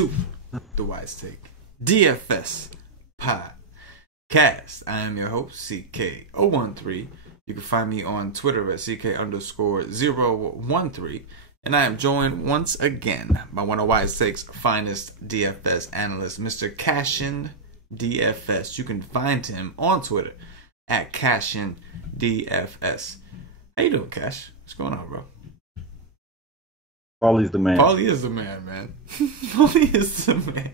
to the Wise Take DFS podcast. I am your host, CK013. You can find me on Twitter at CK_013. And I am joined once again by one of Wise Take's finest DFS analysts, Mr. CashinDFS. You can find him on Twitter at CashinDFS. How you doing, Cash? What's going on, bro? Paulie's the man. Paulie is the man, man. Paulie is the man.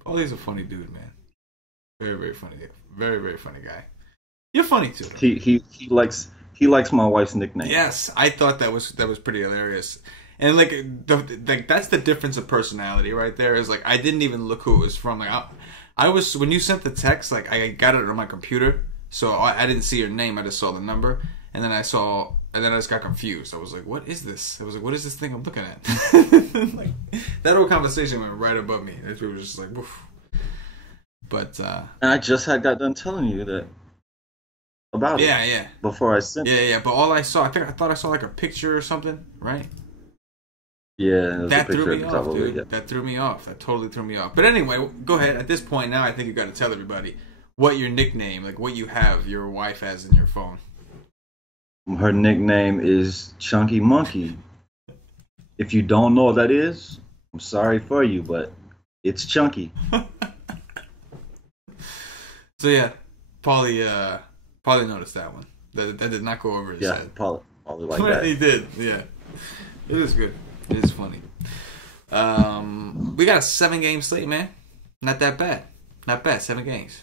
Paulie's a funny dude, man. Very, very funny. Very, very funny guy. You're funny too. He likes my wife's nickname. Yes, I thought that was pretty hilarious. And like that's the difference of personality right there. Is like I didn't even look who it was from. Like I was when you sent the text, like I got it on my computer, so I didn't see your name. I just saw the number, and then I just got confused. I was like, "What is this?" I was like, "What is this thing I'm looking at?" Like that whole conversation went right above me. It was just like, woof. But and I just got done telling you that about it. Yeah. Before I sent it. Yeah. But all I saw, I thought I saw like a picture or something, right? Yeah, that threw me off, dude. Yeah. That threw me off. That totally threw me off. But anyway, go ahead. At this point now, I think you got to tell everybody what your nickname, like what you have your wife has in your phone. Her nickname is Chunky Monkey. If you don't know what that is, I'm sorry for you, but it's Chunky. So yeah, Paulie noticed that one. That did not go over his head. Yeah, Paulie like that. He did. Yeah, it is good. It is funny. We got a 7-game slate, man. Not that bad. Not bad. 7 games.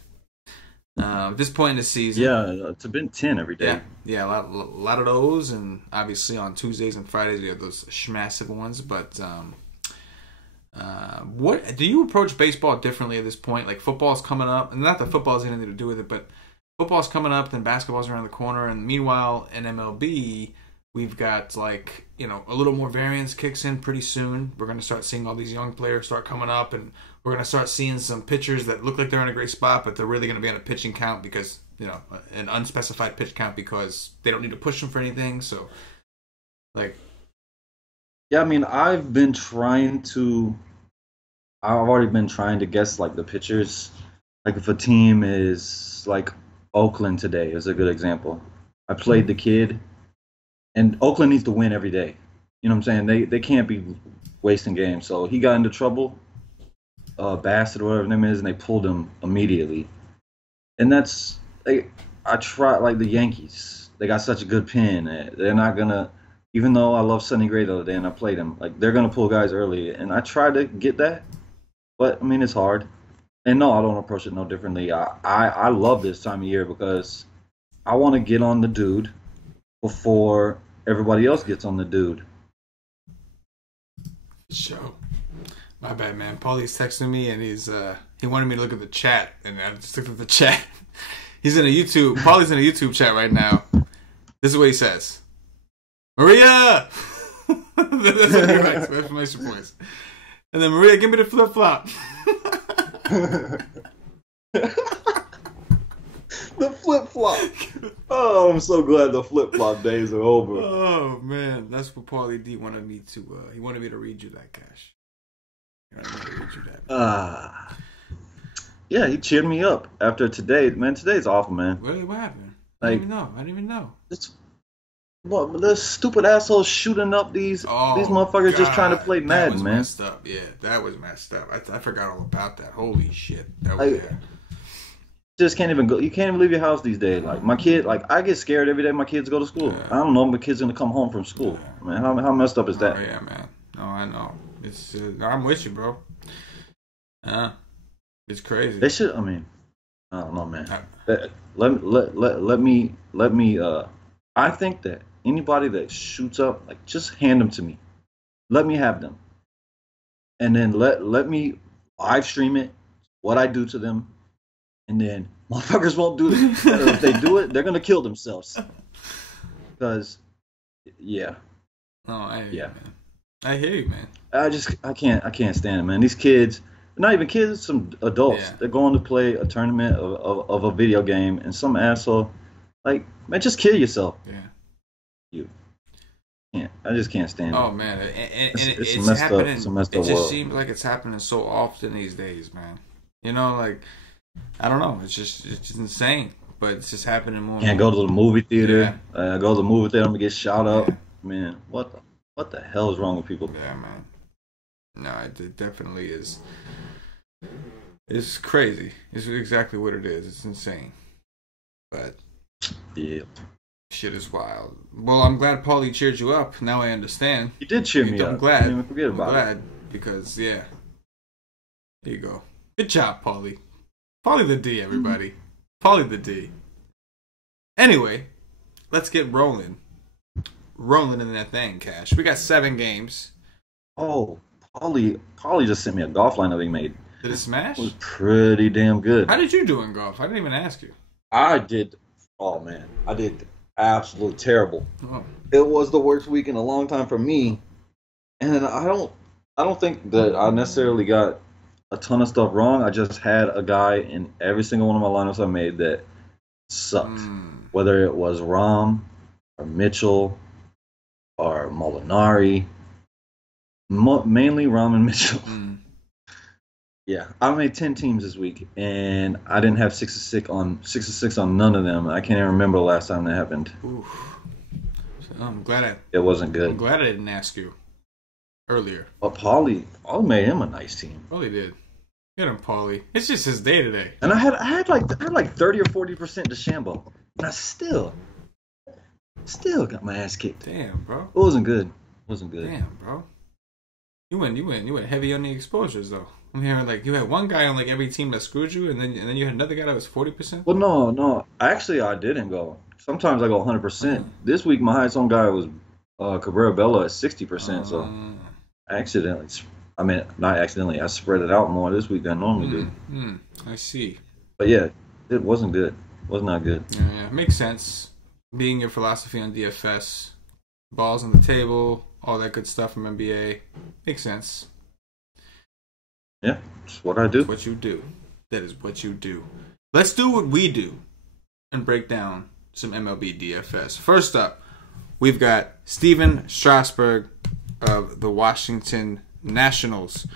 At this point in the season, yeah, it's been 10 every day. Yeah, a lot of those, and obviously on Tuesdays and Fridays we have those massive ones. But what do you approach baseball differently at this point? Like football's coming up, and not that football has anything to do with it, but football's coming up, then basketball's around the corner, and meanwhile in MLB we've got a little more variance kicks in pretty soon. We're going to start seeing all these young players start coming up, and we're going to start seeing some pitchers that look like they're in a great spot, but they're really going to be on a pitching count because, an unspecified pitch count because they don't need to push them for anything. So, yeah, I mean, I've already been trying to guess, like, the pitchers. Like, if a team is, like, Oakland today is a good example. I played the kid, and Oakland needs to win every day. You know what I'm saying? They can't be wasting games. So he got into trouble, Bassett or whatever his name is, and they pulled him immediately. And that's I try, like the Yankees. They got such a good pin. They're not gonna, even though I love Sonny Gray the other day and I played him, like they're gonna pull guys early. And I try to get that, but I mean it's hard. And no, I don't approach it no differently. I love this time of year because I want to get on the dude before everybody else gets on the dude. Sure. My bad, man. Paulie's texting me, and he wanted me to look at the chat, and I just looked at the chat. Paulie's in a YouTube chat right now. This is what he says. Maria! That's what he writes, exclamation points. And then, Maria, give me the flip-flop. The flip-flop. Oh, I'm so glad the flip-flop days are over. Oh, man. That's what Paulie D wanted me to, he wanted me to read you that, Cash. Yeah, he cheered me up after today. Man, today's awful, man. Really? What happened? I didn't even know. The stupid assholes shooting up these motherfuckers just trying to play Madden, man. Messed up. Yeah, that was messed up. I forgot all about that. Holy shit. That was just can't even go. You can't even leave your house these days. Like my kid, I get scared every day my kids go to school. Yeah. I don't know if my kid's gonna come home from school. Yeah. Man, how messed up is that? Oh yeah, man. No, I know. It's I'm with you, bro. It's crazy. They should. I mean, I don't know, man. Let me. I think that anybody that shoots up, like, just hand them to me. Let me have them, and then let me live stream it. What I do to them. And then motherfuckers won't do it. If they do it, they're gonna kill themselves. Because, yeah. Oh, I hear you, man. I hear you, man. I can't stand it, man. These kids, not even kids, some adults. Yeah. They're going to play a tournament of a video game, and some asshole, like, man, just kill yourself. Yeah. I just can't stand it. Oh man, and It's a it's messed up. happening. It's a messed It up just world. seems like it's happening so often these days, man. You know, like I don't know. It's just insane, but it's just happening more and Can't go more. to the movie Yeah, theater. Go to the movie theater, I'm gonna get shot up. yeah, Man, what the hell is wrong with people? yeah, man. No, it definitely is. It's crazy. It's exactly what it is. It's insane, but Yeah, shit is wild. Well, I'm glad Paulie cheered you up. Now I understand. you did cheer me I'm up. glad. Don't even forget I'm about it. glad because yeah. There you go. Good job, Paulie. Paulie the D, everybody. Paulie the D. Anyway, let's get rolling. Rolling in that thing, Cash. We got 7 games. Oh, Paulie just sent me a golf lineup he made. Did it smash? It was pretty damn good. How did you do in golf? I didn't even ask you. I did. Oh man, I did absolutely terrible. Oh. It was the worst week in a long time for me, and I don't think that I necessarily got a ton of stuff wrong. I just had a guy in every single one of my lineups I made that sucked. Whether it was Rom or Mitchell or Molinari, mainly Rom and Mitchell. Yeah, I made 10 teams this week, and I didn't have 6 or 6 on none of them. I can't even remember the last time that happened. Oof. So I'm glad It wasn't good. I'm glad I didn't ask you earlier. But Paulie made him a nice team. Paulie did. Get him, Paulie. It's just his day today. And I had like 30 or 40% DeChambeau, and I still got my ass kicked. Damn, bro. It wasn't good. It wasn't good. Damn, bro. You went heavy on the exposures though. I'm hearing like you had one guy on like every team that screwed you, and then you had another guy that was 40%. Well, no. Actually, I didn't go. Sometimes I go 100%. This week, my highest on guy was Cabrera Bella at 60%. So not accidentally. I spread it out more this week than I normally do. I see. But yeah, it wasn't good. It was not good. Yeah, makes sense. Being your philosophy on DFS, balls on the table, all that good stuff from NBA, makes sense. Yeah, it's what I do. That's what you do. That is what you do. Let's do what we do and break down some MLB DFS. First up, we've got Steven Strasburg of the Washington Nationals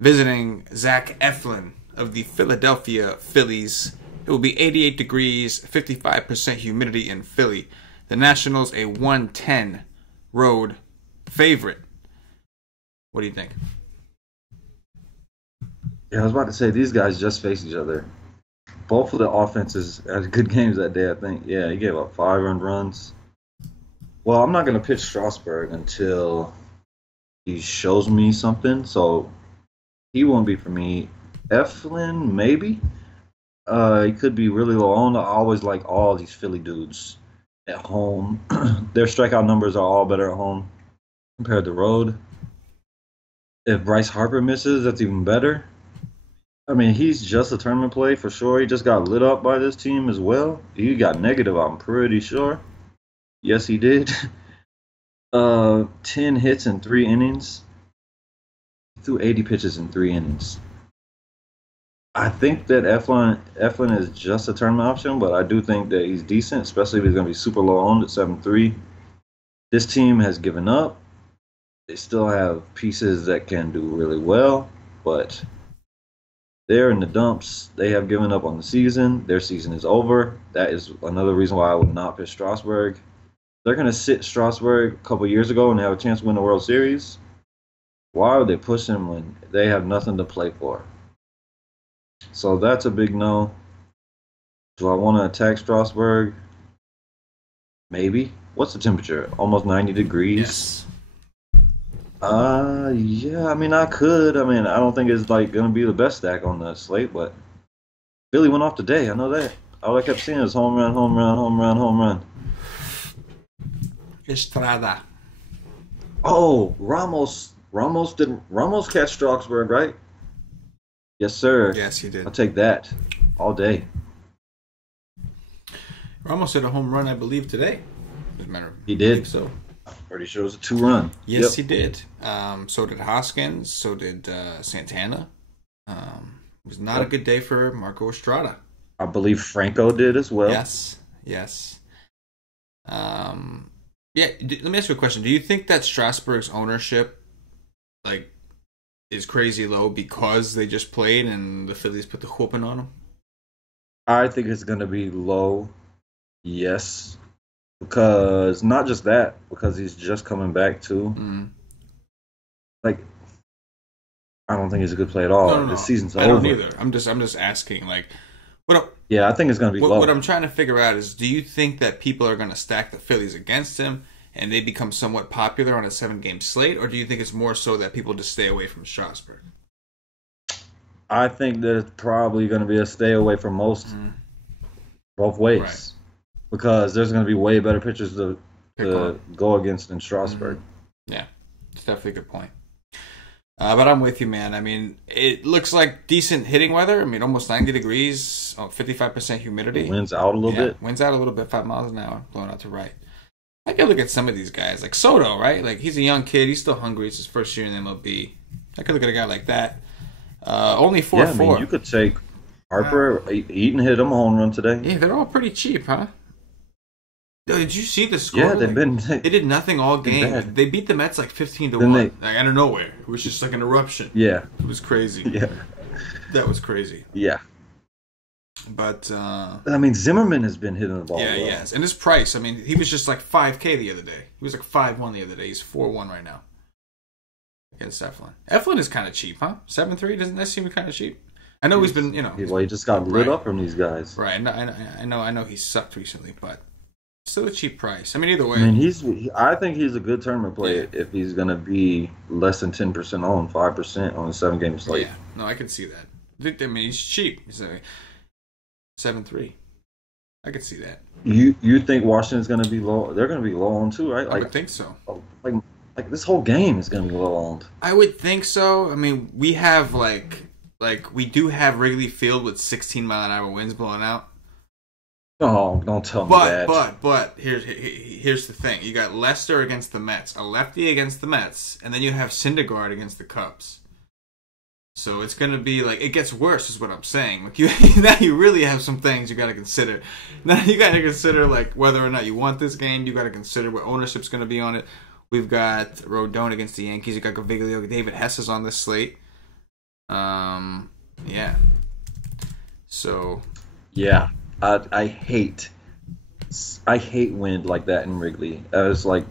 visiting Zach Eflin of the Philadelphia Phillies. It will be 88 degrees, 55% humidity in Philly. The Nationals a 110 road favorite. What do you think? Yeah, I was about to say these guys just faced each other. Both of the offenses had good games that day, I think. Yeah, he gave up 5 earned runs. Well, I'm not going to pitch Strasburg until he shows me something, so he won't be for me. Eflin, maybe. He could be really low on. I always like all these Philly dudes at home. Their strikeout numbers are all better at home compared to road. If Bryce Harper misses, that's even better. I mean, he's just a tournament play for sure. He just got lit up by this team as well. He got negative, I'm pretty sure. Yes, he did. 10 hits in 3 innings. He threw 80 pitches in 3 innings. I think that Eflin is just a tournament option, but I do think that he's decent, especially if he's going to be super low owned at 7-3. This team has given up. They still have pieces that can do really well, but they're in the dumps. They have given up on the season. Their season is over. That is another reason why I would not pick Strasburg. They're going to sit Strasburg a couple years ago and they have a chance to win the World Series. Why would they push him when they have nothing to play for? So that's a big no. Do I want to attack Strasburg? Maybe. What's the temperature? Almost 90 degrees. Yes. Yeah, I mean, I could. I mean, I don't think it's like going to be the best stack on the slate, but Billy went off today. I know that. All I kept seeing is home run, home run, home run, home run. Estrada. Oh, Ramos catch Strasburg, right? Yes, sir. Yes, he did. I'll take that all day. Ramos hit a home run, I believe, today. As a matter of He did. I believe so. I'm pretty sure it was a 2-run. Yes, he did. So did Hoskins. So did Santana. It was not a good day for Marco Estrada. I believe Franco did as well. Yes. Yeah, let me ask you a question. Do you think that Strasburg's ownership, like, is crazy low because they just played and the Phillies put the whooping on them? I think it's going to be low, yes, because not just that, because he's just coming back too. Mm. Like, I don't think he's a good play at all. No. The season's I over. don't either. I'm just asking. Like, Yeah, I think it's going to be low. What I'm trying to figure out is, do you think that people are going to stack the Phillies against him and they become somewhat popular on a 7-game slate, or do you think it's more so that people just stay away from Strasburg? I think there's probably going to be a stay away from most, both ways, Right. because there's going to be way better pitchers to go against than Strasburg. Yeah, it's definitely a good point. But I'm with you, man. I mean, it looks like decent hitting weather. I mean, almost 90 degrees, 55% humidity. The wind's out a little bit. Wind's out a little bit, 5 miles an hour, blowing out to right. I can look at some of these guys, like Soto, right? Like, he's a young kid. He's still hungry. It's his first year in the MLB. I could look at a guy like that. Only 4-4. Yeah, I mean, you could take Harper. Eaton hit him a home run today. Yeah, they're all pretty cheap, huh? Did you see the score? Yeah, they did nothing all game. Bad. They beat the Mets like 15-1, like out of nowhere. It was just like an eruption. Yeah, it was crazy. Yeah, that was crazy. Yeah, but I mean, Zimmerman has been hitting the ball. Yeah, well. yes, and his price. I mean, he was just like 5K the other day. He was like 5-1 the other day. He's 4-1 right now against Eflin. Eflin is kind of cheap, huh? 7-3. Doesn't that seem kind of cheap? I know he's been, Well, he just got lit up from these guys. Right. I know he sucked recently, but still a cheap price. I mean, either way. I mean, I think he's a good tournament play if he's going to be less than 10% on, 5% on a 7-game slate. Yeah, no, I can see that. I mean, he's cheap. He's 7-3. I can see that. You think Washington's going to be low? They're going to be low on too, right? I would think so. Like this whole game is going to be low on. I would think so. I mean, we have like we do have Wrigley Field with 16-mile-an-hour winds blowing out. Oh, don't tell me that. But here's the thing. You got Lester against the Mets, a lefty against the Mets, and then you have Syndergaard against the Cubs. So it's going to be like, it gets worse is what I'm saying. Like now you really have some things you got to consider. Now you got to consider like whether or not you want this game. You got to consider what ownership's going to be on it. We've got Rodon against the Yankees. You got Gaviglio. David Hess is on this slate. Yeah. So. Yeah. I hate wind like that in Wrigley. It's like,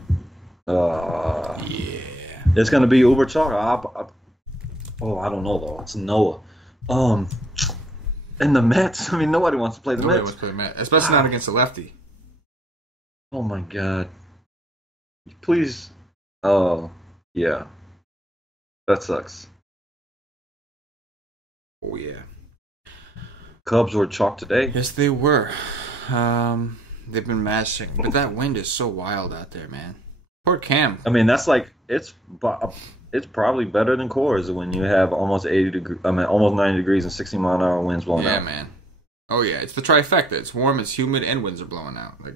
yeah, it's gonna be uber chalk. I don't know though. It's Noah. And the Mets. I mean, nobody wants to play the Mets. Nobody wants to play the Mets, especially not against a lefty. Oh my God! Please. Oh yeah, that sucks. Oh yeah. Cubs were chalk today. Yes, they were. They've been mashing, but that wind is so wild out there, man. Poor Cam. I mean, that's like it's probably better than Coors when you have almost 90 degrees and 60-mile-an-hour winds blowing out. Yeah, man. Oh yeah, it's the trifecta. It's warm, it's humid, and winds are blowing out. Like,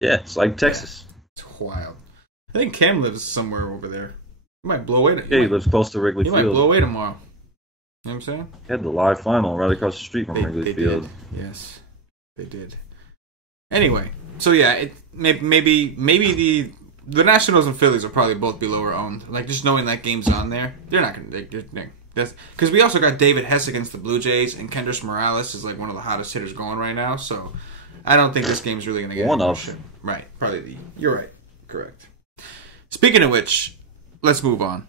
yeah, it's like Texas. It's wild. I think Cam lives somewhere over there. He might blow away. He lives close to Wrigley Field. He might blow away tomorrow. You know what I'm saying? He had the live final right across the street from Wrigley Field. Did. Yes, they did. Anyway, so yeah, maybe the Nationals and Phillies will probably both be lower owned. Like, just knowing that game's on there, they're not going to. Because we also got David Hess against the Blue Jays, and Kendrys Morales is like one of the hottest hitters going right now. So I don't think this game's really going to get one of. Right, probably you're right, correct. Speaking of which, let's move on.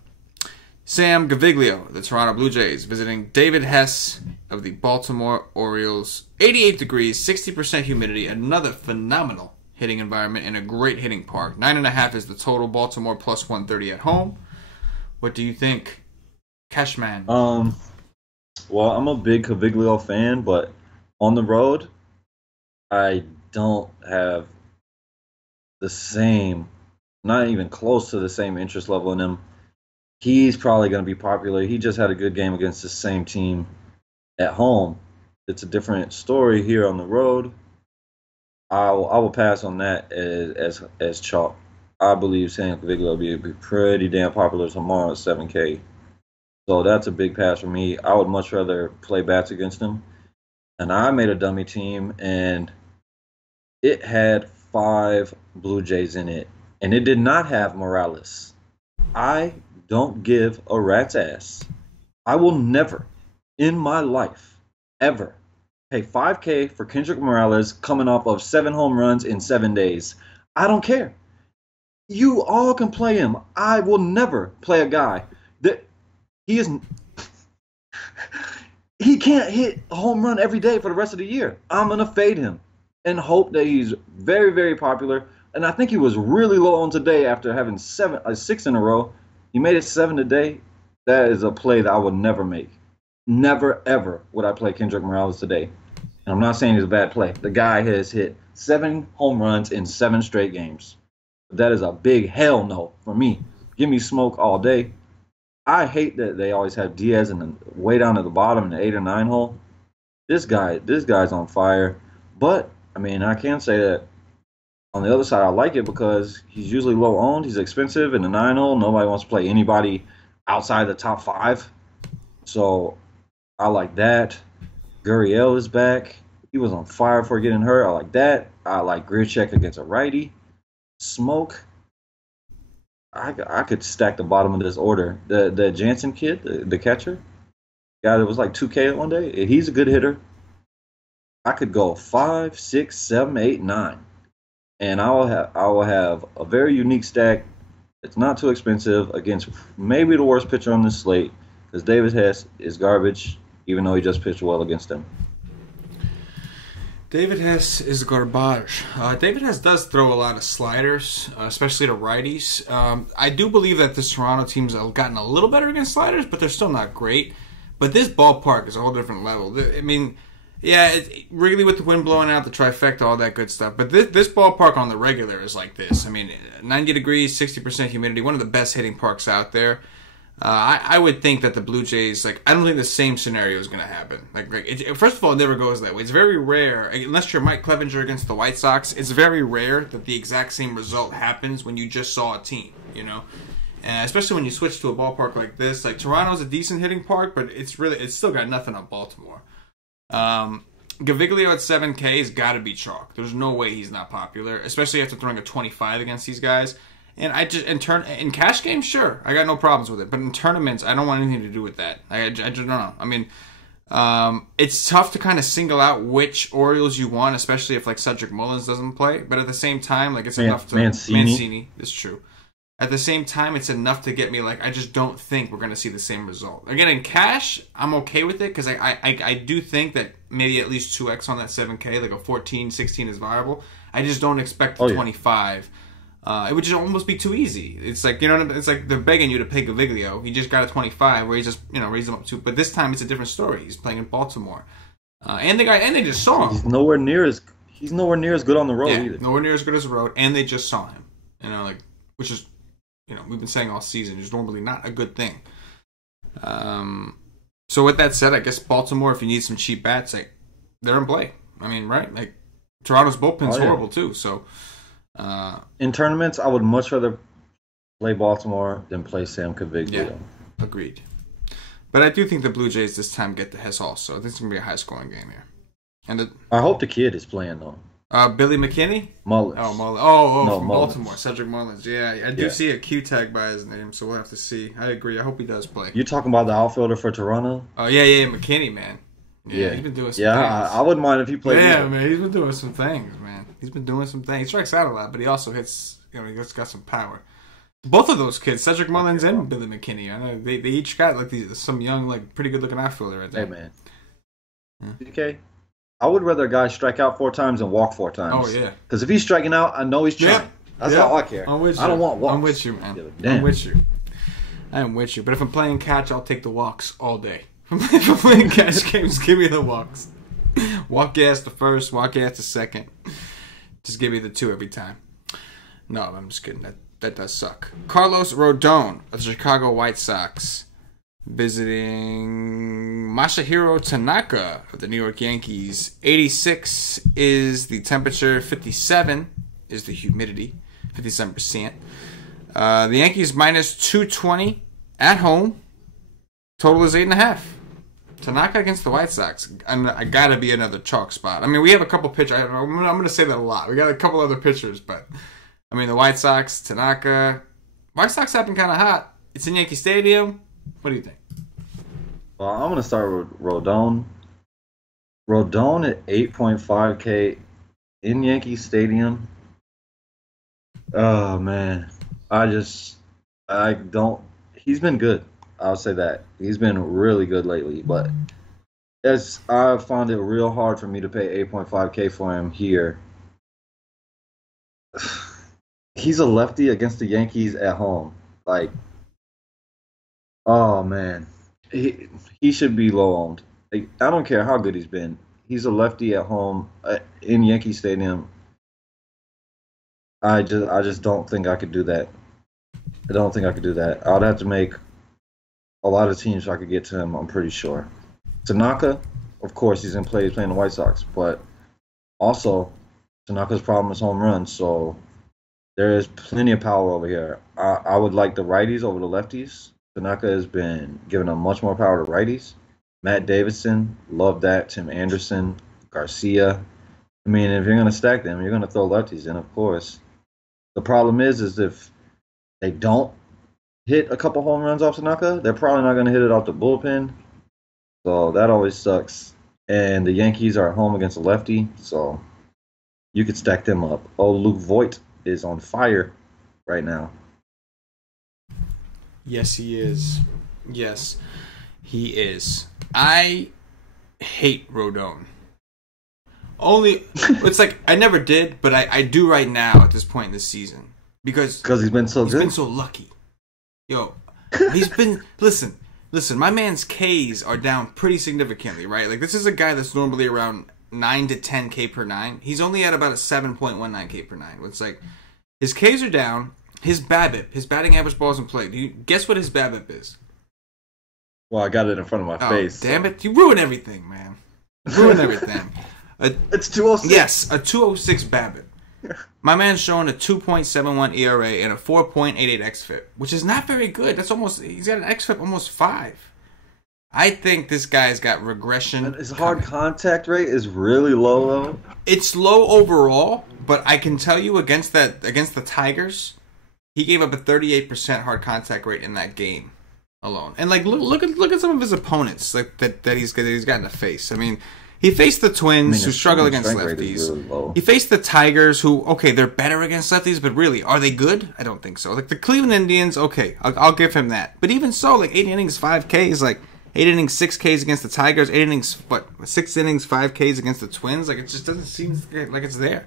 Sam Gaviglio, the Toronto Blue Jays, visiting David Hess of the Baltimore Orioles. 88 degrees, 60% humidity, another phenomenal hitting environment and a great hitting park. 9.5 is the total. Baltimore plus 130 at home. What do you think, Cashman? Well, I'm a big Gaviglio fan, but on the road, I don't have the same, not even close to the same interest level in him. He's probably going to be popular. He just had a good game against the same team at home. It's a different story here on the road. I will pass on that as chalk. I believe Sam Gaviglio will be pretty damn popular tomorrow at 7K. So that's a big pass for me. I would much rather play bats against him. And I made a dummy team, and it had 5 Blue Jays in it. and it did not have Morales. I don't give a rat's ass. I will never in my life ever pay 5K for Kendrick Morales coming off of 7 home runs in 7 days. I don't care. You all can play him. I will never play a guy that he is. He can't hit a home run every day for the rest of the year. I'm gonna fade him and hope that he's very, very popular. And I think he was really low on today after having 6 in a row. He made it 7 today. That is a play that I would never make. Never, ever would I play Kendrick Morales today. And I'm not saying it's a bad play. The guy has hit 7 home runs in 7 straight games. That is a big hell no for me. Give me smoke all day. I hate that they always have Diaz in the way down at the bottom in the 8 or 9 hole. This guy's on fire. But I mean, I can say that on the other side, I like it because he's usually low owned. He's expensive in the 9 hole. Nobody wants to play anybody outside the top 5. So I like that. Gurriel is back. He was on fire for getting hurt. I like that. I like Grichuk against a righty. Smoke. I could stack the bottom of this order. The Jansen kid, the catcher, guy that was like 2K one day, he's a good hitter. I could go 5, 6, 7, 8, 9, and I will have a very unique stack. It's not too expensive against maybe the worst pitcher on this slate because David Hess is garbage, even though he just pitched well against him. David Hess is garbage. David Hess does throw a lot of sliders, especially to righties. I do believe that the Toronto teams have gotten a little better against sliders, but they're still not great. But this ballpark is a whole different level. I mean, yeah, Wrigley with the wind blowing out, the trifecta, all that good stuff. But this ballpark on the regular is like this. I mean, 90 degrees, 60% humidity, one of the best hitting parks out there. I would think that the Blue Jays, I don't think the same scenario is going to happen. First of all, it never goes that way. It's very rare, unless you're Mike Clevenger against the White Sox, it's very rare that the exact same result happens when you just saw a team, And especially when you switch to a ballpark like this. Toronto's a decent hitting park, but it's still got nothing on Baltimore. Gaviglio at 7K has got to be chalk. There's no way he's not popular, especially after throwing a 25 against these guys. And in cash games, sure, I got no problems with it. But in tournaments, I don't want anything to do with that. I just don't know. I mean, it's tough to kind of single out which Orioles you want, especially if Cedric Mullins doesn't play. But at the same time, it's enough to Mancini. It's true. At the same time, it's enough to get me I just don't think we're going to see the same result. Again, in cash, I'm okay with it because I do think that maybe at least 2x on that 7K, a 14, 16 is viable. I just don't expect the 25. It would just almost be too easy. It's it's like they're begging you to pay Gaviglio. He just got a 25 where he just raised him up to. But this time it's a different story. He's playing in Baltimore, and they just saw him. He's nowhere near as good on the road either. Nowhere near as good as the road, and they just saw him. Which is we've been saying all season is normally not a good thing. So with that said, I guess Baltimore, if you need some cheap bats, they're in play. I mean, right? Toronto's bullpen's horrible too, so. In tournaments, I would much rather play Baltimore than play Sam Gaviglio. Yeah, agreed. But I do think the Blue Jays this time get the Hess also. I think it's going to be a high-scoring game here. And I hope the kid is playing, though. Billy McKinney? Mullins. Oh, Mullins. No, from Mullins. Baltimore. Cedric Mullins. Yeah, I do see a Q tag by his name, so we'll have to see. I agree. I hope he does play. You talking about the outfielder for Toronto? Oh, yeah, McKinney, man. Yeah, he's been doing some things. I wouldn't mind if he played. Yeah, man, he's been doing some things, man. He's been doing some things. He strikes out a lot, but he also hits, he's got some power. Both of those kids, Cedric Mullins and Billy McKinney, I know they each got some young, pretty good looking outfielder right there. Hey, man. Okay. I would rather a guy strike out 4 times and walk 4 times. Oh, yeah. Because if he's striking out, I know he's trying. That's all I care. I'm with you. I don't want walks. I'm with you, man. I'm with you. I am with you. But if I'm playing catch, I'll take the walks all day. If I'm playing cash games, give me the walks. Walk gas to first, walk gas to second. Just give me the 2 every time. No, I'm just kidding. That does suck. Carlos Rodon of the Chicago White Sox visiting Masahiro Tanaka of the New York Yankees. 86 is the temperature. 57 is the humidity. 57%. The Yankees minus 220 at home. Total is 8.5. Tanaka against the White Sox. I gotta be another chalk spot. I mean, we have a couple pitchers. I'm gonna say that a lot. We got a couple other pitchers, but I mean, the White Sox, Tanaka. White Sox have been kind of hot. It's in Yankee Stadium. What do you think? Well, I'm going to start with Rodon. Rodon at 8.5K in Yankee Stadium. Oh, man. I don't. He's been good. I'll say that. He's been really good lately, but I found it real hard for me to pay 8.5K for him here. He's a lefty against the Yankees at home. Like, oh man, he should be low owned. Like, I don't care how good he's been. He's a lefty at home in Yankee Stadium. I just don't think I could do that. I don't think I could do that. I'd have to make a lot of teams so I could get to him. I'm pretty sure. Tanaka, of course, he's playing the White Sox, but also Tanaka's problem is home runs, so there is plenty of power over here. I would like the righties over the lefties. Tanaka has been giving up much more power to righties. Matt Davidson, love that. Tim Anderson, Garcia. I mean, if you're going to stack them, you're going to throw lefties in, of course. The problem is if they don't hit a couple home runs off Tanaka, they're probably not going to hit it off the bullpen. So that always sucks. And the Yankees are at home against a lefty, so you could stack them up. Oh, Luke Voigt is on fire right now. Yes, he is. Yes, he is. I hate Rodon. It's like I never did, but I do right now at this point in the season because he's been so good. He's been so lucky. Yo, he's been listen. My man's Ks are down pretty significantly, right? Like this is a guy that's normally around 9 to 10K per 9. He's only at about a 7.19K per 9. It's like his Ks are down. His BABIP, his batting average balls in play. Do you guess what his BABIP is? Well, I got it in front of my face. Damn it! You ruin everything, man. You ruin everything. It's 206. Yes, a 206 BABIP. My man's showing a 2.71 ERA and a 4.88 xFIP, which is not very good. He's got an xFIP almost 5. I think this guy's got regression. His hard contact rate is really low, though. It's low overall, but I can tell you against the Tigers, he gave up a 38% hard contact rate in that game alone. And like look at some of his opponents like that he's got in the face. I mean, he faced the Twins, who struggle against lefties. Really he faced the Tigers, who, okay, they're better against lefties, but really, are they good? I don't think so. Like, the Cleveland Indians, okay, I'll give him that. But even so, like, 8 innings, 5 Ks, like, 8 innings, 6 Ks against the Tigers, 8 innings, 6 innings, 5 Ks against the Twins? Like, it just doesn't seem like it's there.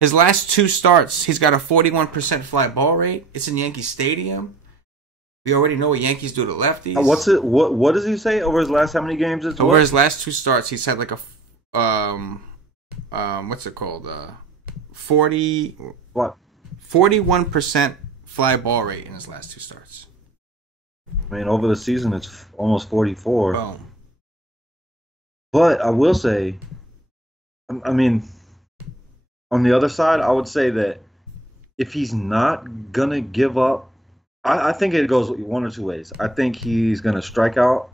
His last 2 starts, he's got a 41% fly ball rate. It's in Yankee Stadium. We already know what Yankees do to lefties. What does he say over his last how many games? Over his last 2 starts, he's had like a what's it called? 41% fly ball rate in his last 2 starts. I mean, over the season, it's almost 44. Boom. But I will say, I mean, on the other side, I would say that if he's not gonna give up. I think it goes one or two ways. I think he's going to strike out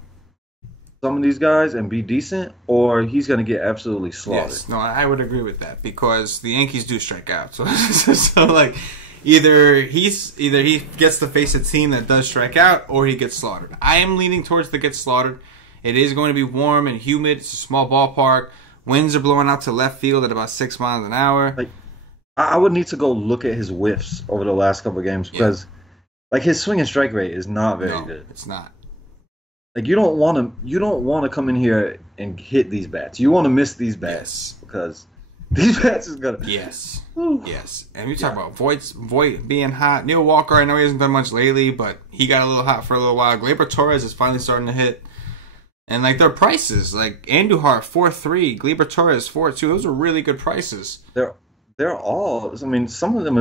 some of these guys and be decent, or he's going to get absolutely slaughtered. Yes, no, I would agree with that because the Yankees do strike out. So, like, either he gets to face a team that does strike out, or he gets slaughtered. I am leaning towards the get slaughtered. It is going to be warm and humid. It's a small ballpark. Winds are blowing out to left field at about 6 miles an hour. Like, I would need to go look at his whiffs over the last couple of games because. Yeah. Like his swing and strike rate is not very good. It's not. Like you don't want to come in here and hit these bats. You want to miss these bats because these bats is gonna. Yes. Woo. Yes. And we talk about Voigt being hot. Neil Walker, I know he hasn't done much lately, but he got a little hot for a little while. Gleyber Torres is finally starting to hit. And like their prices, like Andujar 4.3, Gleyber Torres 4.2. Those are really good prices. They're all. I mean, a lot of them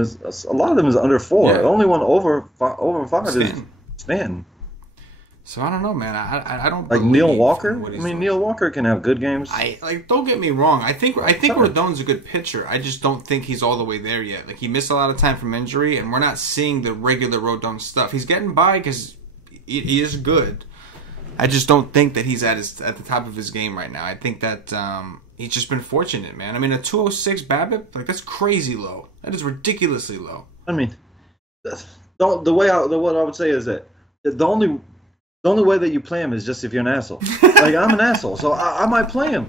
is under 4. The only one over 5 is Stanton. So I don't know, man. I don't like Neil Walker. I mean, doing. Neil Walker can have good games. Don't get me wrong. I think Rodon's a good pitcher. I just don't think he's all the way there yet. Like he missed a lot of time from injury, and we're not seeing the regular Rodon stuff. He's getting by because he is good. I just don't think that he's at the top of his game right now. I think that he's just been fortunate, man. I mean, a 206 BABIP, like that's crazy low. That is ridiculously low. I mean, what I would say is that the only way that you play him is just if you're an asshole. Like I'm an asshole, so I might play him.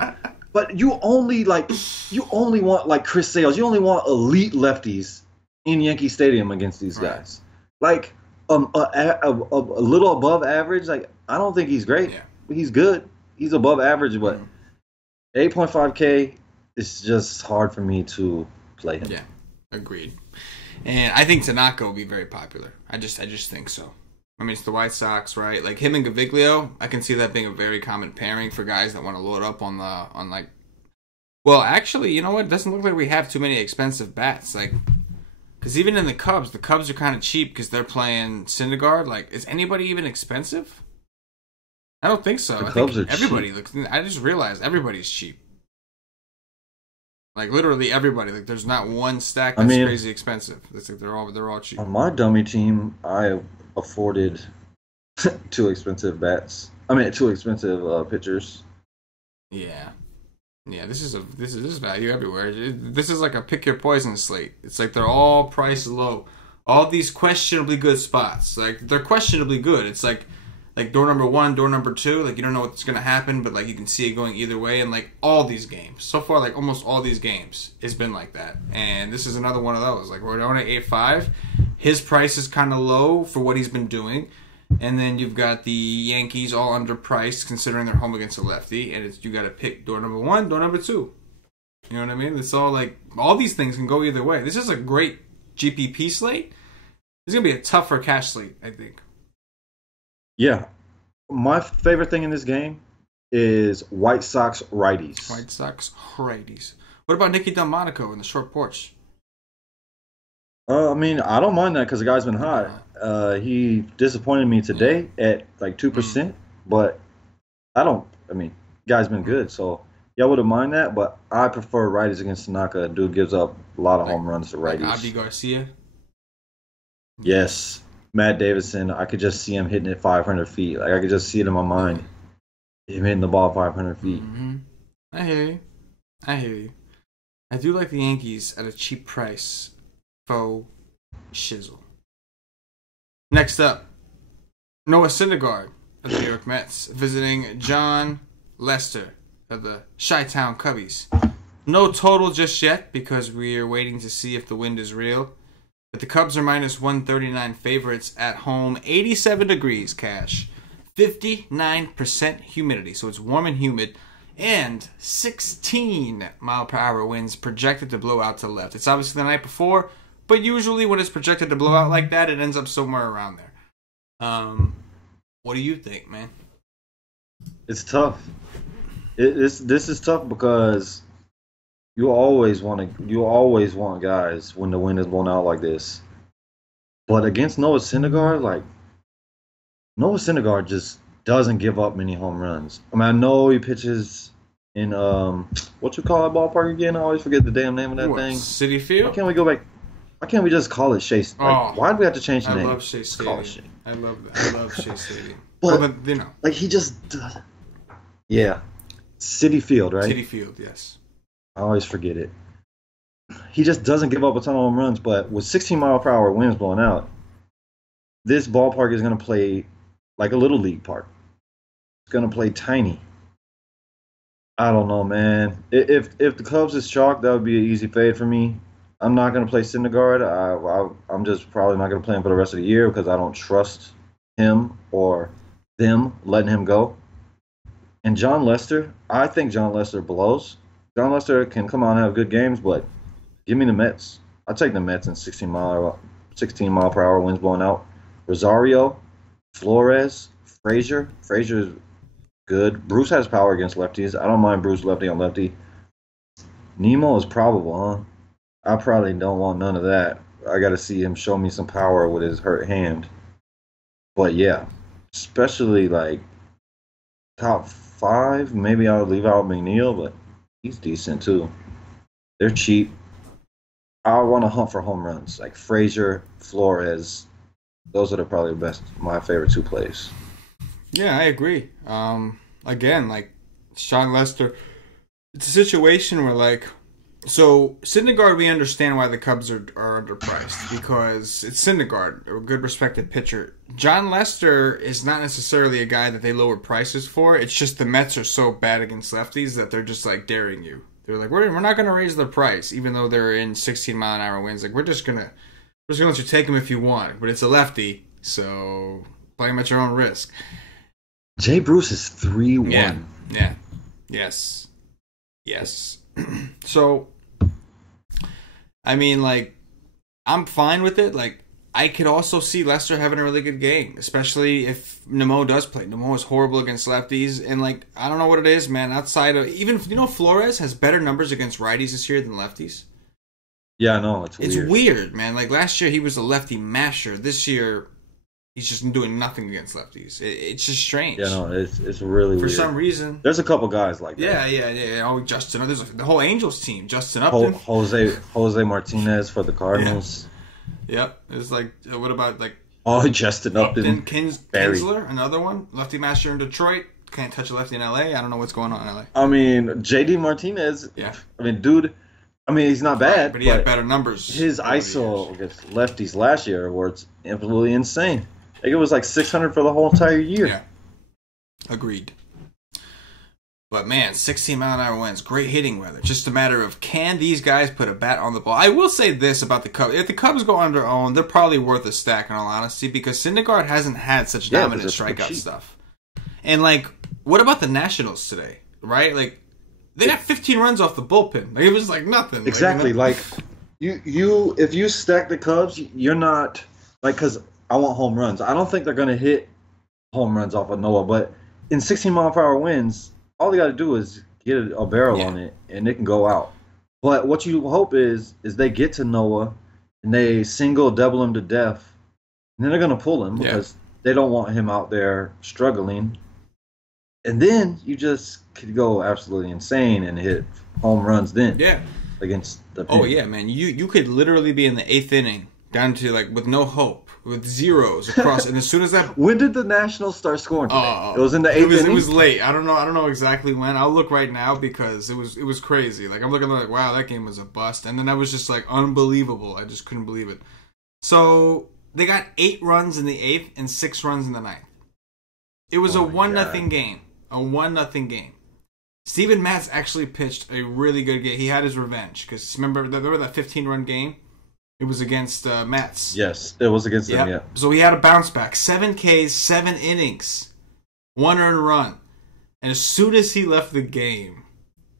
But you only want like Chris Sales. You only want elite lefties in Yankee Stadium against these guys. Like a little above average. Like I don't think he's great. Yeah. He's good. He's above average, but 8.5K is just hard for me to play him. Yeah, agreed. And I think Tanaka will be very popular. I just think so. I mean, it's the White Sox, right? Like him and Gaviglio, I can see that being a very common pairing for guys that want to load up on like. Well, actually, you know what? It doesn't look like we have too many expensive bats. Like, because even in the Cubs are kind of cheap because they're playing Syndergaard. Like, is anybody even expensive? I don't think so. I think everybody looks. I just realized everybody's cheap. Like literally everybody. Like, there's not one stack that's crazy expensive. It's like they're all cheap. On my dummy team, I afforded two expensive bats. I mean, two expensive pitchers. Yeah, this is value everywhere. This is like a pick your poison slate. It's like they're all priced low. All these questionably good spots. Like they're questionably good. It's like door number 1, door number 2. Like you don't know what's gonna happen, but like you can see it going either way. And like all these games so far, like almost all these games, it's been like that. And this is another one of those. Like we're on at 8.5. His price is kind of low for what he's been doing. And then you've got the Yankees all underpriced considering they're home against a lefty. And you got to pick door number 1, door number 2. You know what I mean? It's all like, all these things can go either way. This is a great GPP slate. This is going to be a tougher cash slate, I think. Yeah. My favorite thing in this game is White Sox righties. White Sox righties. What about Nicky Delmonico in the short porch? I mean, I don't mind that because the guy's been hot. He disappointed me today at like 2%, but guy's been good. So, yeah, I wouldn't mind that, but I prefer righties against Tanaka. Dude gives up a lot of home runs to righties. Like Avi Garcia? Yes. Matt Davidson, I could just see him hitting it 500 feet. Like, I could just see it in my mind. Him hitting the ball 500 feet. Mm-hmm. I hear you. I do like the Yankees at a cheap price. Faux shizzle. Next up, Noah Syndergaard of the New York Mets visiting John Lester of the Chi-Town Cubbies. No total just yet because we are waiting to see if the wind is real. But the Cubs are minus 139 favorites at home. 87 degrees, Cash. 59% humidity, so it's warm and humid. And 16 mile per hour winds projected to blow out to the left. It's obviously the night before, but usually when it's projected to blow out like that, it ends up somewhere around there. What do you think, man? It's tough. This is tough because you always want guys when the wind is blowing out like this. But against Noah Syndergaard, Noah Syndergaard just doesn't give up many home runs. I mean, I know he pitches in what you call that ballpark again? I always forget the damn name of that thing. City Field? Why can't we go back? Why can't we just call it Shea? Why do we have to change the name? I love Shea Stadium. I love Shea Stadium. But he just does. Yeah, City Field, right? City Field, yes. I always forget it. He just doesn't give up a ton of home runs, but with 16 mile per hour winds blowing out, this ballpark is going to play like a little league park. It's going to play tiny. I don't know, man. If the Cubs is chalk, that would be an easy fade for me. I'm not going to play Syndergaard. I'm just probably not going to play him for the rest of the year because I don't trust him or them letting him go. And John Lester, I think John Lester blows. John Lester can come out and have good games, but give me the Mets. I'll take the Mets in 16 mile per hour winds blowing out. Rosario, Flores, Frazier. Frazier is good. Bruce has power against lefties. I don't mind Bruce lefty on lefty. Nemo is probable, huh? I probably don't want none of that. I got to see him show me some power with his hurt hand. But yeah, especially like top 5. Maybe I'll leave out McNeil, but he's decent too. They're cheap. I want to hunt for home runs like Frazier, Flores. Those are probably my favorite 2 plays. Yeah, I agree. Again, like Sean Lester, it's a situation where, like, so Syndergaard, we understand why the Cubs are underpriced because it's Syndergaard, a good respected pitcher. John Lester is not necessarily a guy that they lower prices for. It's just the Mets are so bad against lefties that they're just like daring you. They're like, we're not going to raise the price, even though they're in 16-mile-an-hour winds. Like, we're just gonna let you take him if you want, but it's a lefty, so play him at your own risk. Jay Bruce is 3-1. Yeah. Yes. So, I mean, like, I'm fine with it. Like, I could also see Lester having a really good game, especially if Nimmo does play. Nimmo is horrible against lefties, and, like, I don't know what it is, man. Outside of, even, Flores has better numbers against righties this year than lefties. Yeah, I know. It's weird, man. Like, last year he was a lefty masher. This year, he's just doing nothing against lefties. It's just strange. Yeah, no, it's really weird. For some reason. There's a couple guys like that. Yeah. Oh, Justin. There's the whole Angels team. Justin Upton. Jose Martinez for the Cardinals. Yep. It's like, what about, like... Oh, Justin Upton. Kinsler, another one. Lefty masher in Detroit. Can't touch a lefty in L.A. I don't know what's going on in L.A. I mean, J.D. Martinez. Yeah. I mean, dude... I mean, he's not bad, but he had better numbers. His ISO against lefties last year was absolutely insane. Like, it was like 600 for the whole entire year. Yeah. Agreed. But, man, 16-mile-an-hour winds, great hitting weather. Just a matter of, can these guys put a bat on the ball? I will say this about the Cubs. If the Cubs go on their own, they're probably worth a stack, in all honesty, because Syndergaard hasn't had such dominant strikeout stuff. And, like, what about the Nationals today, right? Like, they got 15 runs off the bullpen. Like, it was like nothing. Exactly. Like, you if you stack the Cubs, you're not, like, because I want home runs. I don't think they're going to hit home runs off of Noah, but in 16-mile-per-hour winds, all they got to do is get a barrel on it, and it can go out. But what you hope is they get to Noah, and they double him to death, and then they're going to pull him because they don't want him out there struggling. And then you just could go absolutely insane and hit home runs then. Yeah. Against the pitch. Oh, yeah, man. You could literally be in the 8th inning, down to, like, with no hope, with zeros across. And as soon as that... When did the Nationals start scoring today? It was in the 8th inning? It was late. I don't know exactly when. I'll look right now because it was crazy. Like, I'm looking like, wow, that game was a bust. And then I was just like, unbelievable. I just couldn't believe it. So, they got 8 runs in the 8th and 6 runs in the 9th. It was a 1-0 game. A 1-0 game. Steven Matz actually pitched a really good game. He had his revenge. Because remember that 15-run game? It was against Matz. Yes, it was against them, yeah. So he had a bounce back. 7 Ks, 7 innings. 1 earned run. And as soon as he left the game,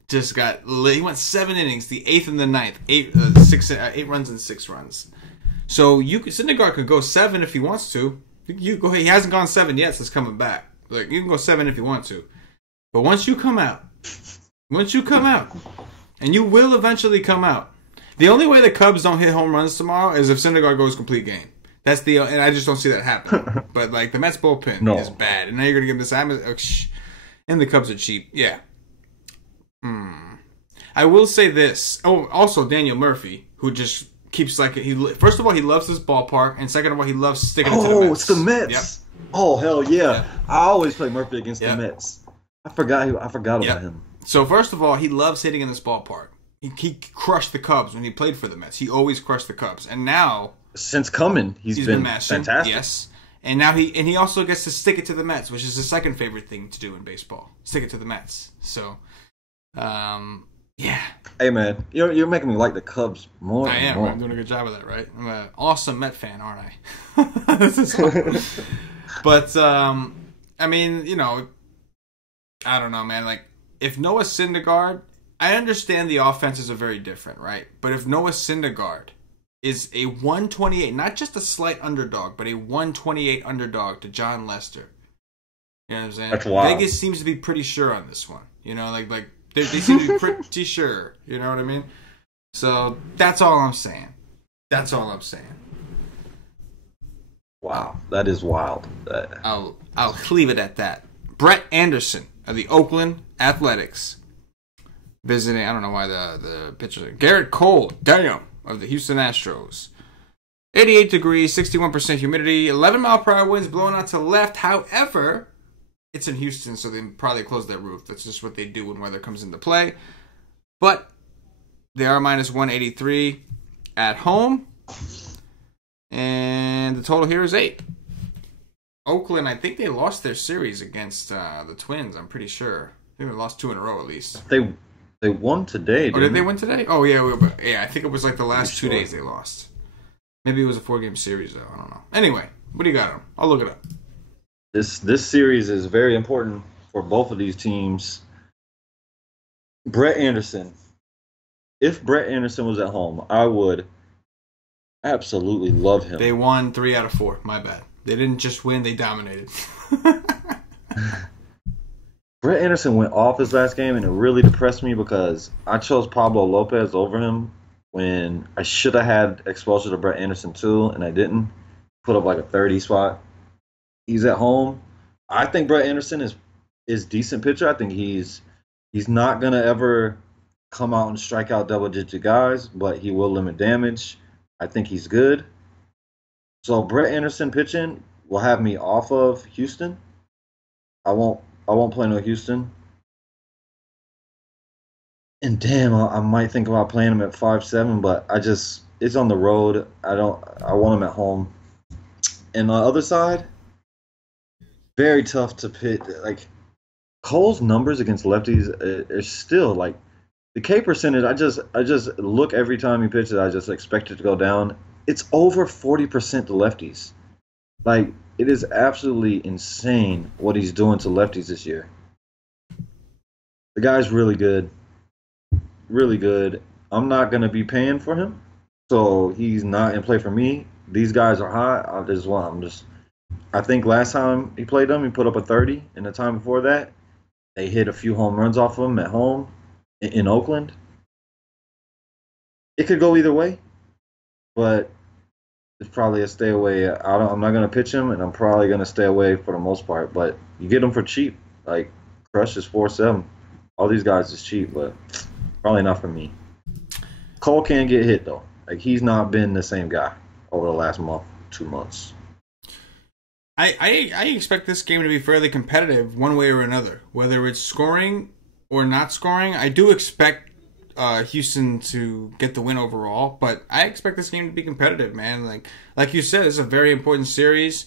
he went 7 innings, the 8th and the 9th. 8 runs and 6 runs. So Syndergaard could go 7 if he wants to. You go. He hasn't gone 7 yet, so it's coming back. Like, you can go 7 if you want to. But once you come out, and you will eventually come out, the only way the Cubs don't hit home runs tomorrow is if Syndergaard goes complete game. And I just don't see that happening. But, like, the Mets bullpen is bad. And now you're going to give this... and the Cubs are cheap. Yeah. I will say this. Oh, also Daniel Murphy, who just keeps, like... First of all, he loves his ballpark. And second of all, he loves sticking it to the Mets. Oh, it's the Mets. Yep. Oh, hell yeah. I always play Murphy against the Mets. I forgot about him. So, first of all, he loves hitting in this ballpark. He crushed the Cubs when he played for the Mets. He always crushed the Cubs. And now... Since coming, he's been fantastic. Yes. And now he also gets to stick it to the Mets, which is his second favorite thing to do in baseball. Stick it to the Mets. So, yeah. Hey, man, you're making me like the Cubs more. I am. I'm doing a good job of that, right? I'm an awesome Met fan, aren't I? This is fun. But, I mean, I don't know, man. Like, if Noah Syndergaard, I understand the offenses are very different, right? But if Noah Syndergaard is a 128, not just a slight underdog, but a 128 underdog to John Lester, you know what I'm saying? That's wild. Vegas seems to be pretty sure on this one. Like they seem to be pretty sure. You know what I mean? So that's all I'm saying. Wow, that is wild. I'll leave it at that. Brett Anderson of the Oakland Athletics visiting. I don't know why the pitcher. Garrett Cole, of the Houston Astros. 88 degrees, 61% humidity, 11-mile-per-hour winds blowing out to left. However, it's in Houston, so they probably close that roof. That's just what they do when weather comes into play. But they are minus 183 at home. And the total here is 8. Oakland, I think they lost their series against the Twins, I'm pretty sure. I think they lost 2 in a row at least. They won today, did they win today? Oh, yeah, I think it was like the last 2 days they lost. Maybe it was a 4-game series, though. I don't know. Anyway, what do you got on? I'll look it up. This series is very important for both of these teams. Brett Anderson. If Brett Anderson was at home, I would absolutely love him. They won 3 out of 4. My bad. They didn't just win, they dominated. Brett Anderson went off his last game, and it really depressed me because I chose Pablo Lopez over him when I should have had exposure to Brett Anderson too, and I didn't. Put up like a 30 spot. He's at home. I think Brett Anderson is decent pitcher. I think he's not going to ever come out and strike out double-digit guys, but he will limit damage. I think he's good. So Brett Anderson pitching will have me off of Houston. I won't play no Houston. And damn, I might think about playing him at 5-7, but it's on the road. I want him at home. And on the other side, very tough to pitch. Like Cole's numbers against lefties are still like the K percentage. I just look every time he pitches. I just expect it to go down. It's over 40% to lefties. Like it is absolutely insane what he's doing to lefties this year. The guy's really good, really good. I'm not gonna be paying for him, so he's not in play for me. These guys are hot. I think last time he played them, he put up a 30. And the time before that, they hit a few home runs off of him at home in Oakland. It could go either way, but it's probably a stay away. I'm not going to pitch him, and I'm probably going to stay away for the most part. But you get him for cheap. Like, Crush is 4-7. All these guys is cheap, but probably not for me. Cole can get hit, though. Like, he's not been the same guy over the last month, 2 months. I expect this game to be fairly competitive one way or another. Whether it's scoring or not scoring, I do expect Houston to get the win overall, but I expect this game to be competitive, man. Like you said, it's a very important series.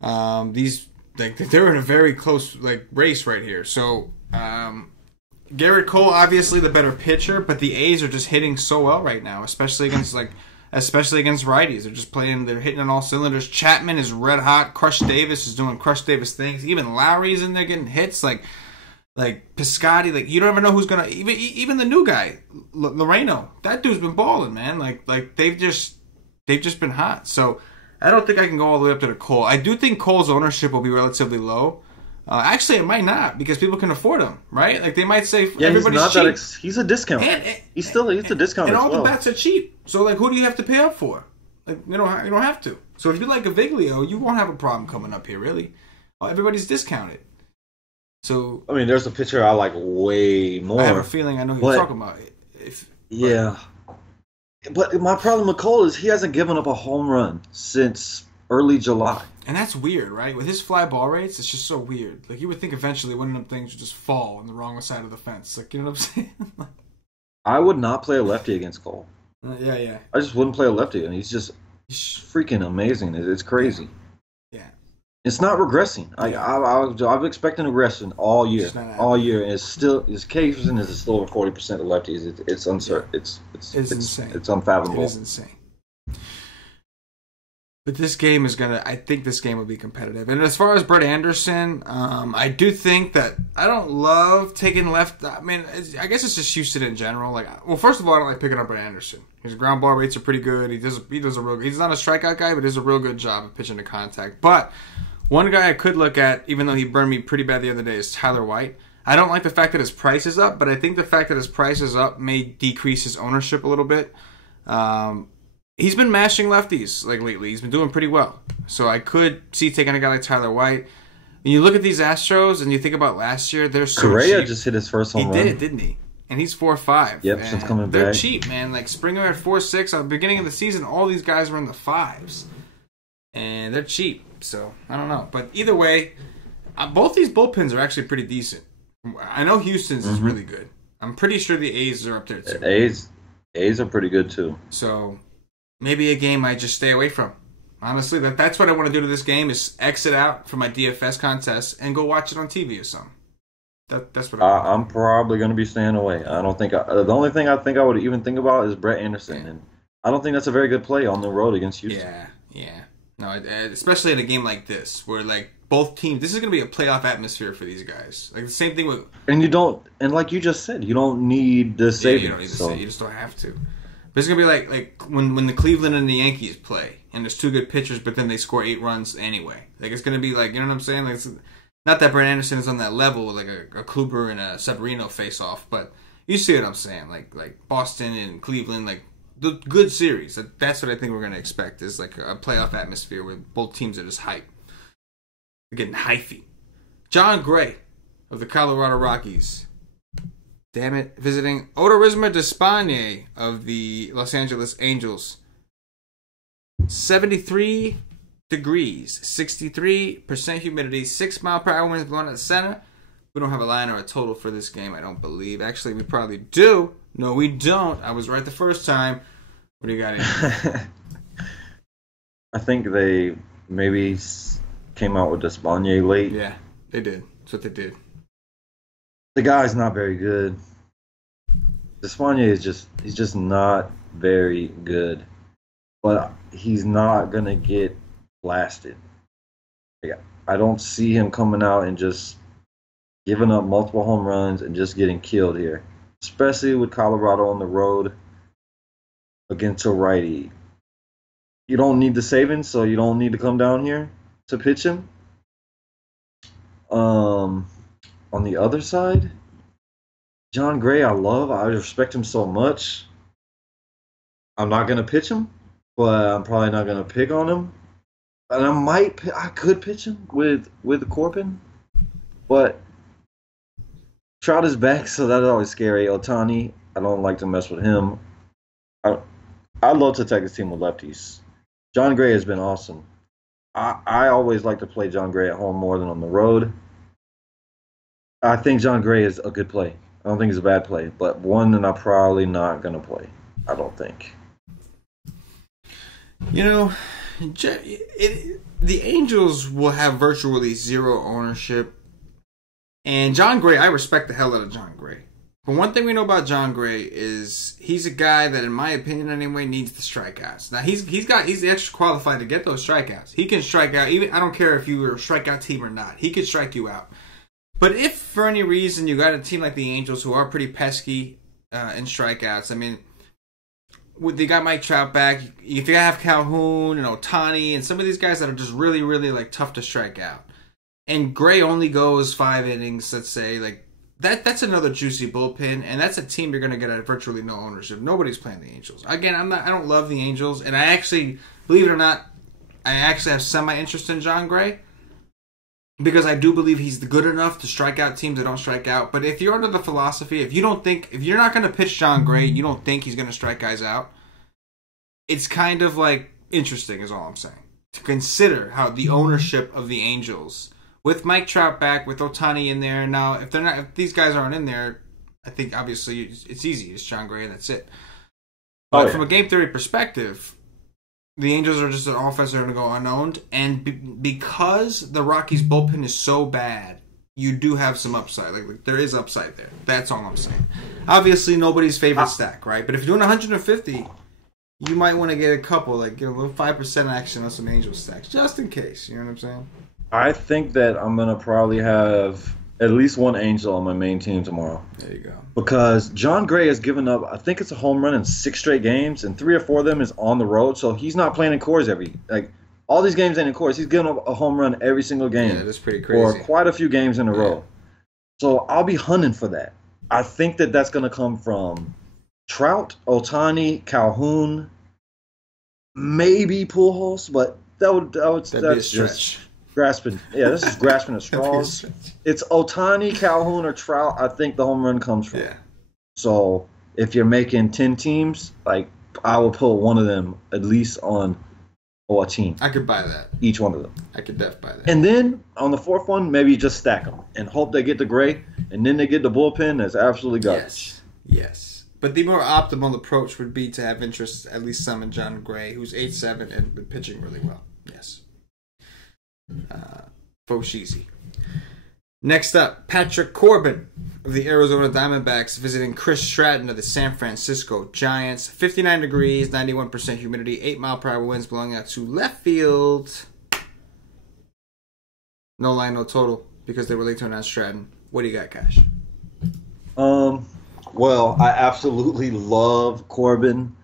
They're in a very close race right here. So Garrett Cole, obviously the better pitcher, but the A's are just hitting so well right now, especially against righties. They're hitting on all cylinders. Chapman is red hot. Crush Davis is doing Crush Davis things. Even Lowry's in there getting hits. Like Piscotty. You don't ever know who's gonna. Even the new guy, Loreno. That dude's been balling, man. They've just been hot. So I don't think I can go all the way up to the Cole. I do think Cole's ownership will be relatively low. Actually, it might not because people can afford him, right? Like they might say everybody's cheap. He's a discount. He's a discount, and as all well. the bets are cheap. So who do you have to pay up for? You don't have to. So if you like a Viglio, you won't have a problem coming up here. Really, everybody's discounted. So I mean, there's a pitcher I like way more. I have a feeling I know who you're talking about. But my problem with Cole is he hasn't given up a home run since early July. And that's weird, right? With his fly ball rates, it's just so weird. Like, you would think eventually one of them things would just fall on the wrong side of the fence. Like, you know what I'm saying? I would not play a lefty against Cole. Yeah. I just wouldn't play a lefty, and he's just freaking amazing. It's crazy. Yeah. It's not regressing. I've expected regression all year. And it's still, his K percentage is still over 40% of lefties. It's uncertain. It's insane. It's unfathomable. It is insane. But this game I think this game will be competitive. And as far as Brett Anderson, I do think that I don't love taking left. I mean, I guess it's just Houston in general. First of all, I don't like picking up Brett Anderson. His ground ball rates are pretty good. He does a real. He's not a strikeout guy, but he does a real good job of pitching to contact. But one guy I could look at, even though he burned me pretty bad the other day, is Tyler White. I don't like the fact that his price is up, but I think the fact that his price is up may decrease his ownership a little bit. He's been mashing lefties lately. He's been doing pretty well. So I could see taking a guy like Tyler White. When you look at these Astros and you think about last year, they're so Correa cheap. just hit his first home run. He did, didn't he? And he's 4.5. Yep, since coming back. They're cheap, man. Like Springer at 4.6. At the beginning of the season, all these guys were in the 5s. And they're cheap. So, I don't know. But either way, both these bullpens are actually pretty decent. I know Houston's is really good. I'm pretty sure the A's are up there too. A's are pretty good too. So maybe a game I just stay away from. Honestly, that's what I want to do to this game is exit out from my DFS contest and go watch it on TV or something. That's what I'm probably going to be staying away. I don't think the only thing I think I would even think about is Brett Anderson, and I don't think that's a very good play on the road against Houston. Yeah. No, especially in a game like this where like both teams. This is going to be a playoff atmosphere for these guys. Like the same thing with. And like you just said, you don't need the savings. You don't need to say. You just don't have to. But it's going to be like when the Cleveland and the Yankees play, and there's two good pitchers, but then they score 8 runs anyway. Like it's going to be like, you know what I'm saying? Like it's, not that Brett Anderson is on that level, like a Kluber and a Severino face-off, but you see what I'm saying. Like Boston and Cleveland, like the good series. That's what I think we're going to expect is like a playoff atmosphere where both teams are just hype. They're getting hyphy. John Gray of the Colorado Rockies. Damn it. Visiting Odorizma Despaigne of the Los Angeles Angels. 73 degrees, 63% humidity, 6 mile per hour winds blowing at the center. We don't have a line or a total for this game, I don't believe. Actually, we probably do. No, we don't. I was right the first time. What do you got in? I think they maybe came out with Despaigne late. Yeah, they did. That's what they did. The guy's not very good. Despaigne is he's just not very good. But he's not going to get blasted. I don't see him coming out and just giving up multiple home runs and just getting killed here, especially with Colorado on the road against a righty. You don't need the savings, so you don't need to come down here to pitch him. On the other side, John Gray, I respect him so much. I'm not going to pitch him, but I'm probably not going to pick on him. And I could pitch him with Corbin, but Trout is back, so that's always scary. Ohtani, I don't like to mess with him. I love to take his team with lefties. John Gray has been awesome. I always like to play John Gray at home more than on the road. I think John Gray is a good play. I don't think it's a bad play, but one that I'm probably not going to play. I don't think. You know, the Angels will have virtually zero ownership. And John Gray, I respect the hell out of John Gray. But one thing we know about John Gray is he's a guy that, in my opinion anyway, needs the strikeouts. Now, he's extra qualified to get those strikeouts. He can strike out. Even I don't care if you were a strikeout team or not. He could strike you out. But if, for any reason, you got a team like the Angels who are pretty pesky in strikeouts, I mean, they got Mike Trout back. If you have Calhoun and Ohtani and some of these guys that are just really, really like tough to strike out, and Gray only goes 5 innings, let's say, like that's another juicy bullpen, and that's a team you're going to get at virtually no ownership. Nobody's playing the Angels. Again, I don't love the Angels, and I actually, believe it or not, I actually have semi-interest in John Gray because I do believe he's good enough to strike out teams that don't strike out. But if you're under the philosophy, if you're not going to pitch John Gray, you don't think he's going to strike guys out, it's kind of like interesting is all I'm saying. To consider how the ownership of the Angels, with Mike Trout back, with Ohtani in there, now if these guys aren't in there, I think obviously it's easy. It's John Gray and that's it. But from a game theory perspective, the Angels are just an offense that are going to go unowned, and because the Rockies' bullpen is so bad, you do have some upside. Like there is upside there. That's all I'm saying. Obviously, nobody's favorite stack, right? But if you're doing 150, you might want to get a couple, like get a little 5% action on some Angel stacks, just in case. You know what I'm saying? I think that I'm going to probably have at least one Angel on my main team tomorrow. There you go. Because John Gray has given up, I think it's a home run in 6 straight games, and 3 or 4 of them is on the road, so he's not playing in Coors all these games ain't in Coors. He's giving up a home run every single game. Yeah, that's pretty crazy. For quite a few games in a row. So I'll be hunting for that. I think that that's going to come from Trout, Ohtani, Calhoun, maybe Pujols, but that's be a stretch. Grasping. Yeah, this is grasping at straws. It's Ohtani, Calhoun, or Trout. I think the home run comes from. Yeah. So if you're making 10 teams, like I will put one of them at least on a team. I could buy that. Each one of them. I could def buy that. And then on the 4th one, maybe just stack them and hope they get the Gray, and then they get the bullpen. That's absolutely garbage. Yes. Yes. But the more optimal approach would be to have interest, at least some, in John Gray, who's 8-7 and been pitching really well. Yes. Foshizi. Next up, Patrick Corbin of the Arizona Diamondbacks visiting Chris Stratton of the San Francisco Giants. 59 degrees, 91% humidity, 8-mile-per-hour winds blowing out to left field. No line, no total, because they were late to announce Stratton. What do you got, Cash? Well, I absolutely love Corbin.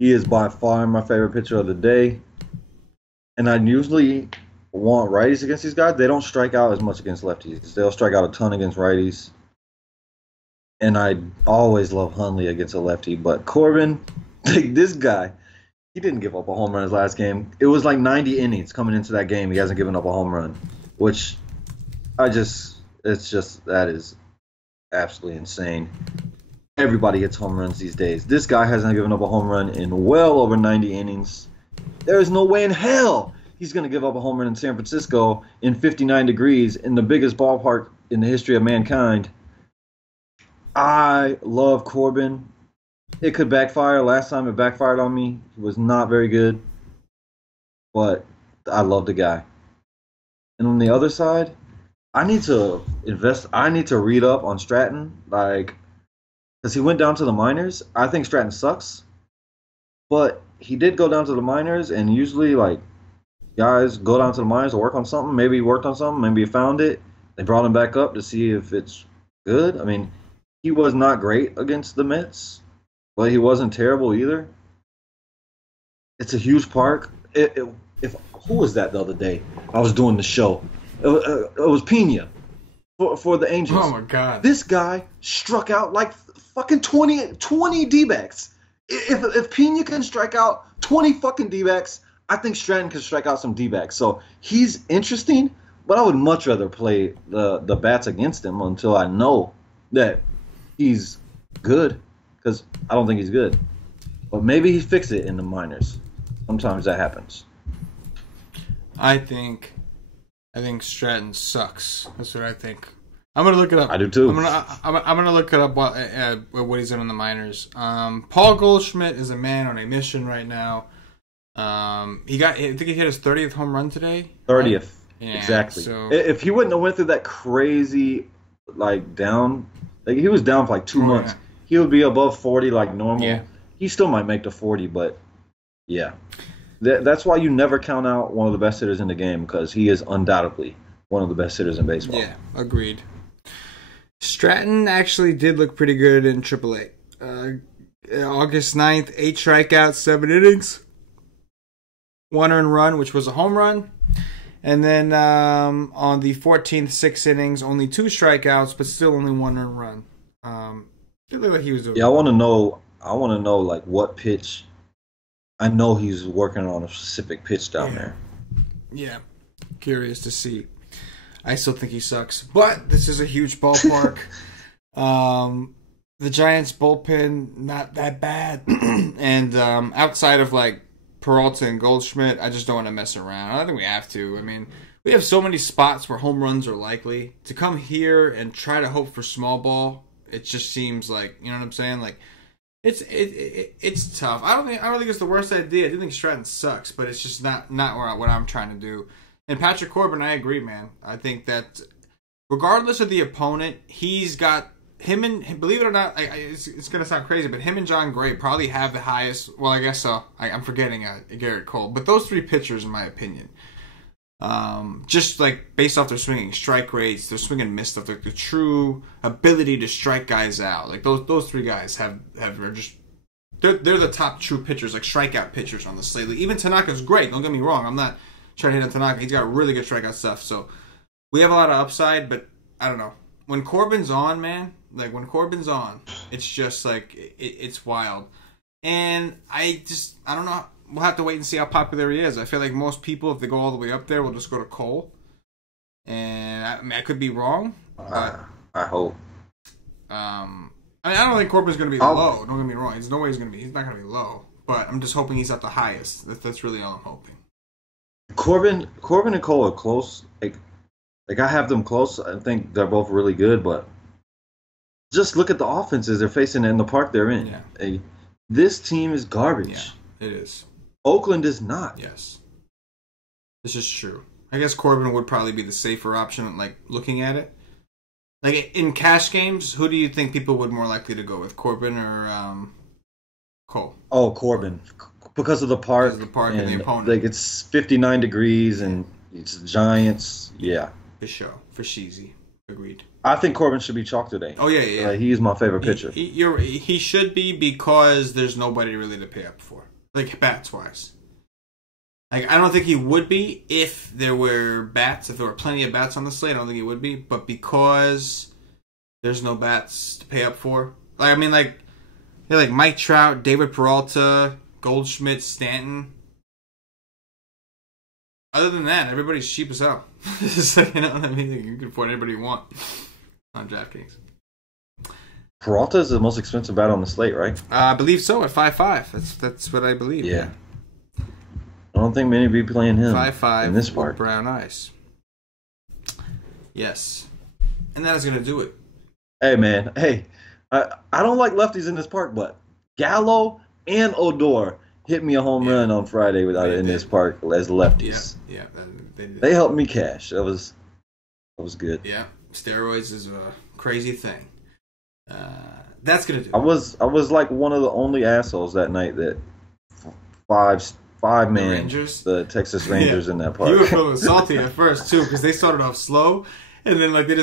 He is by far my favorite pitcher of the day. And I usually want righties against these guys. They don't strike out as much against lefties. They'll strike out a ton against righties. And I always love Hundley against a lefty. But Corbin, this guy, he didn't give up a home run his last game. It was like 90 innings coming into that game. He hasn't given up a home run, which that is absolutely insane. Everybody hits home runs these days. This guy hasn't given up a home run in well over 90 innings. There is no way in hell he's going to give up a home run in San Francisco in 59 degrees in the biggest ballpark in the history of mankind. I love Corbin. It could backfire. Last time it backfired on me. It was not very good. But I love the guy. And on the other side, I need to invest. I need to read up on Stratton. Because he went down to the minors. I think Stratton sucks. But he did go down to the minors, and usually, guys go down to the minors to work on something. Maybe he worked on something. Maybe he found it. They brought him back up to see if it's good. I mean, he was not great against the Mets, but he wasn't terrible either. It's a huge park. Who was that the other day? I was doing the show. It was Pena for the Angels. Oh, my God. This guy struck out like fucking 20 D-backs. If Pena can strike out 20 fucking D-backs, I think Stratton can strike out some D-backs. So he's interesting, but I would much rather play the bats against him until I know that he's good, because I don't think he's good. But maybe he fixed it in the minors. Sometimes that happens. I think Stratton sucks. That's what I think. I'm gonna look it up. I do too. I'm gonna look it up what he's done in the minors. Paul Goldschmidt is a man on a mission right now. I think he hit his 30th home run today. 30th, right? Yeah, exactly. So, if he wouldn't have went through that crazy down, he was down for 2 months. Yeah. He would be above 40 like normal. Yeah. He still might make the 40, but yeah, that's why you never count out one of the best hitters in the game, because he is undoubtedly one of the best hitters in baseball. Yeah, agreed. Stratton actually did look pretty good in AAA. August 9th, 8 strikeouts, 7 innings. 1 earned run, which was a home run. And then on the 14th, 6 innings, only 2 strikeouts, but still only 1 earned run. It looked like he was doing. Yeah, I want to know what pitch. I know he's working on a specific pitch down there. Yeah, curious to see. I still think he sucks, but this is a huge ballpark. The Giants bullpen, not that bad. And outside of Peralta and Goldschmidt, I just don't want to mess around. I don't think we have to. I mean, we have so many spots where home runs are likely. To come here and try to hope for small ball, it just seems like, you know what I'm saying? It's tough. I don't think it's the worst idea. I do think Stratton sucks, but it's just not what I'm trying to do. And Patrick Corbin, I agree, man. I think that regardless of the opponent, he's got him and, believe it or not, it's going to sound crazy, but him and John Gray probably have the highest. Well, I guess so. I'm forgetting Garrett Cole, but those 3 pitchers, in my opinion, just based off their swinging strike rates, their swing and miss stuff, the true ability to strike guys out. Those 3 guys are just they're the top true pitchers, strikeout pitchers on the slate. Even Tanaka's great. Don't get me wrong. I'm not trying to hit on Tanaka. He's got really good strikeout stuff. So we have a lot of upside, but I don't know. When Corbin's on, man, it's just it's wild. And I don't know. We'll have to wait and see how popular he is. I feel like most people, if they go all the way up there, will just go to Cole. And I could be wrong. But, I hope. I don't think Corbin's going to be low. Don't get me wrong. There's no way he's not going to be low. But I'm just hoping he's at the highest. That's really all I'm hoping. Corbin and Cole are close. I have them close. I think they're both really good, but just look at the offenses they're facing in the park they're in. Yeah. This team is garbage. Yeah, it is. Oakland is not. Yes. This is true. I guess Corbin would probably be the safer option, like, looking at it. Like, in cash games, who do you think people would more likely to go with, Corbin or Cole? Oh, Corbin. Because of the park. Because of the park and the opponent. Like, it's 59 degrees and it's Giants. Yeah. For sure. For Sheezy. Agreed. I think Corbin should be chalk today. Oh, yeah. He's my favorite pitcher. He should be because there's nobody really to pay up for. Like, bats-wise. Like, I don't think he would be if there were bats. If there were plenty of bats on the slate, I don't think he would be. But because there's no bats to pay up for. Like, I mean, like Mike Trout, David Peralta, Goldschmidt, Stanton. Other than that, everybody's cheap as hell. It's like, you know what I mean? You can afford anybody you want on DraftKings. Peralta is the most expensive bat on the slate, right? I believe so, at 5.5. That's what I believe. Yeah. I don't think many be playing him 5.5 in this part. Brown eyes. Yes. And that is going to do it. Hey, man. Hey, I don't like lefties in this park, but Gallo and Odor hit me a home run on Friday in this park as lefties. Yeah. They helped me cash. That was good. Yeah. Steroids is a crazy thing. That's going to do it. I was like one of the only assholes that night that five man the Texas Rangers in that park. You were feeling salty at first too because they started off slow and then like they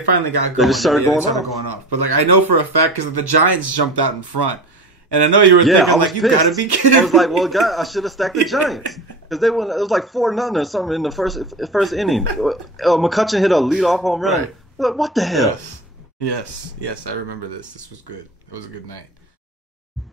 finally got going. They just started going off. But like I know for a fact because the Giants jumped out in front, and I know you were thinking like you gotta be kidding. I was like, well, God, I should have stacked the Giants because they won. It was like 4-0 or something in the first inning. McCutchen hit a leadoff home run. Right. Like, what the hell? Yes, I remember this. This was good. It was a good night.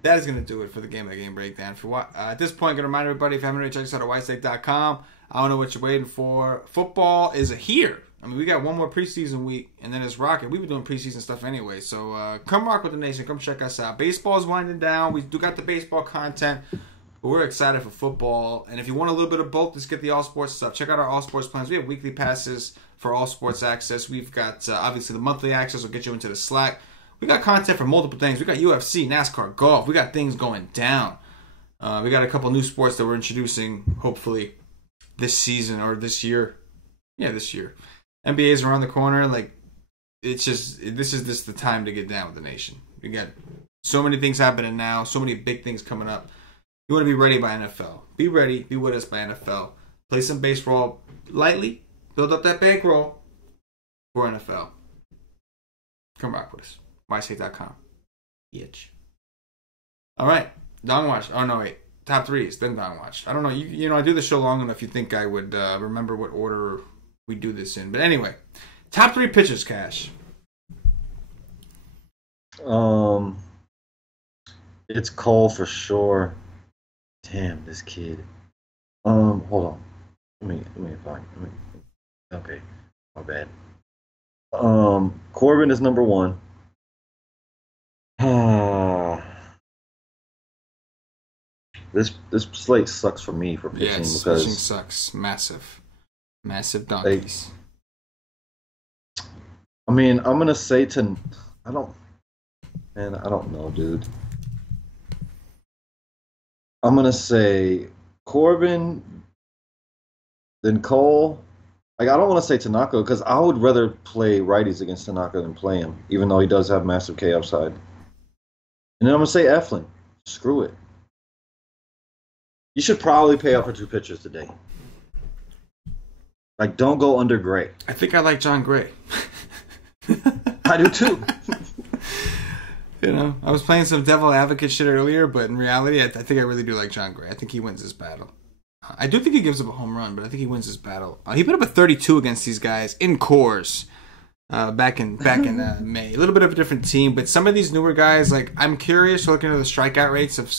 That is going to do it for the game-by-game breakdown. At this point, I'm going to remind everybody, if you haven't already, check us out at whitestate.com. I don't know what you're waiting for. Football is here. I mean, we got one more preseason week, and then it's rocking. We've been doing preseason stuff anyway, so come rock with the nation. Come check us out. Baseball is winding down. We do got the baseball content, but we're excited for football. And if you want a little bit of both, just get the all sports stuff. Check out our all sports plans. We have weekly passes for all sports access. We've got, obviously, the monthly access will get you into the Slack. We got content for multiple things. We got UFC, NASCAR, golf. We got things going down. We got a couple new sports that we're introducing, hopefully, this season or this year. Yeah, this year. NBA's around the corner. Like, this is the time to get down with the nation. We got so many things happening now, so many big things coming up. You want to be ready by NFL. Be ready. Be with us by NFL. Play some baseball lightly. Build up that bankroll for NFL. Come rock with us. MyState.com. Bitch. All right. Dong Watch. Oh, no, wait. Top threes, then Dong Watch. I don't know. You know, I do the show long enough you think I would remember what order we do this in. But anyway, top three pitchers, Cash. It's Cole for sure. Damn, this kid. Hold on. Let me find. Okay, my bad. Corbin is number one. This slate sucks for me for pitching because pitching sucks. Massive donkeys. I mean, I'm gonna say I don't know, dude. I'm gonna say Corbin, then Cole. Like, I don't want to say Tanaka because I would rather play righties against Tanaka than play him, even though he does have massive K upside. And then I'm gonna say Eflin. Screw it. You should probably pay up for two pitchers today. Like, don't go under Gray. I think I like John Gray. I do too. You know, I was playing some devil advocate shit earlier, but in reality, I think I really do like John Gray. I think he wins this battle. I do think he gives up a home run, but I think he wins this battle. He put up a 32 against these guys in Coors back in May. A little bit of a different team, but some of these newer guys, like, I'm curious looking at the strikeout rates of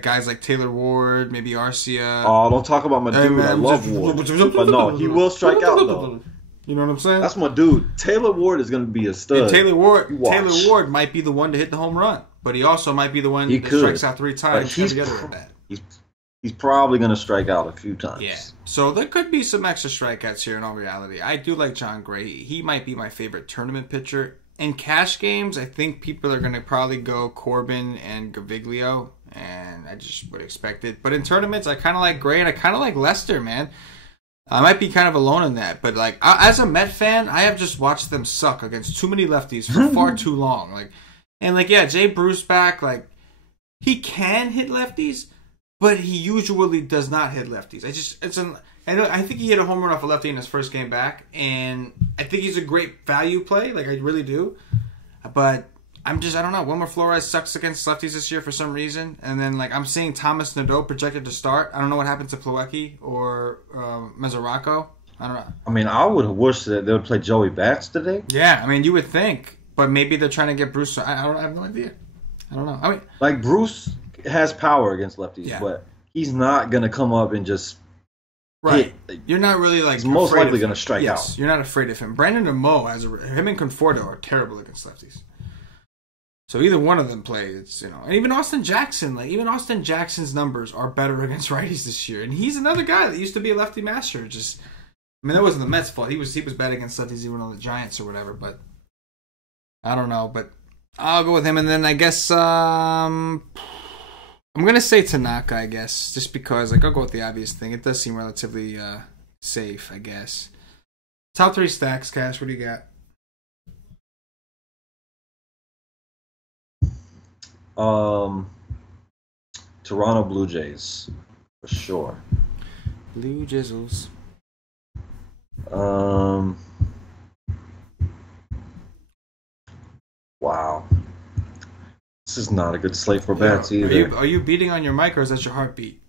guys like Taylor Ward, maybe Arcia. Oh, don't talk about my dude. I love Ward, but no, he will strike out though. You know what I'm saying? That's my dude. Taylor Ward is going to be a stud. And Taylor Ward might be the one to hit the home run, but he also might be the one that strikes out 3 times every other at bat. He's probably going to strike out a few times. Yeah. So there could be some extra strikeouts here in all reality. I do like John Gray. He might be my favorite tournament pitcher. In cash games, I think people are going to probably go Corbin and Gaviglio, and I just would expect it. But in tournaments, I kind of like Gray, and I kind of like Lester, man. I might be kind of alone in that, but like as a Met fan, I have just watched them suck against too many lefties for far too long. Jay Bruce back, like he can hit lefties, but he usually does not hit lefties. I think he hit a home run off a lefty in his first game back, and I think he's a great value play. Like I really do, but I don't know. Wilmer Flores sucks against lefties this year for some reason. And then, I'm seeing Thomas Nadeau projected to start. I don't know what happened to Plawecki or Mesoraco. I don't know. I mean, I would have wished that they would play Joey Bats today. Yeah, I mean, you would think. But maybe they're trying to get Bruce. I have no idea. I don't know. I mean, Bruce has power against lefties, but he's not going to come up and just hit. You're not really, he's most likely going to strike out. You're not afraid of him. Brandon Amo, him and Conforto are terrible against lefties. So either one of them plays, and even Austin Jackson, even Austin Jackson's numbers are better against righties this year, and he's another guy that used to be a lefty master. That wasn't the Mets' fault. He was bad against lefties even on the Giants or whatever. But I don't know. But I'll go with him, and then I guess I'm gonna say Tanaka. I guess just because I'll go with the obvious thing. It does seem relatively safe, I guess. Top 3 stacks, Cash. What do you got? Toronto Blue Jays, for sure. Blue Jizzles. Wow. This is not a good slate for bats either. Are you beating on your mic or is that your heartbeat?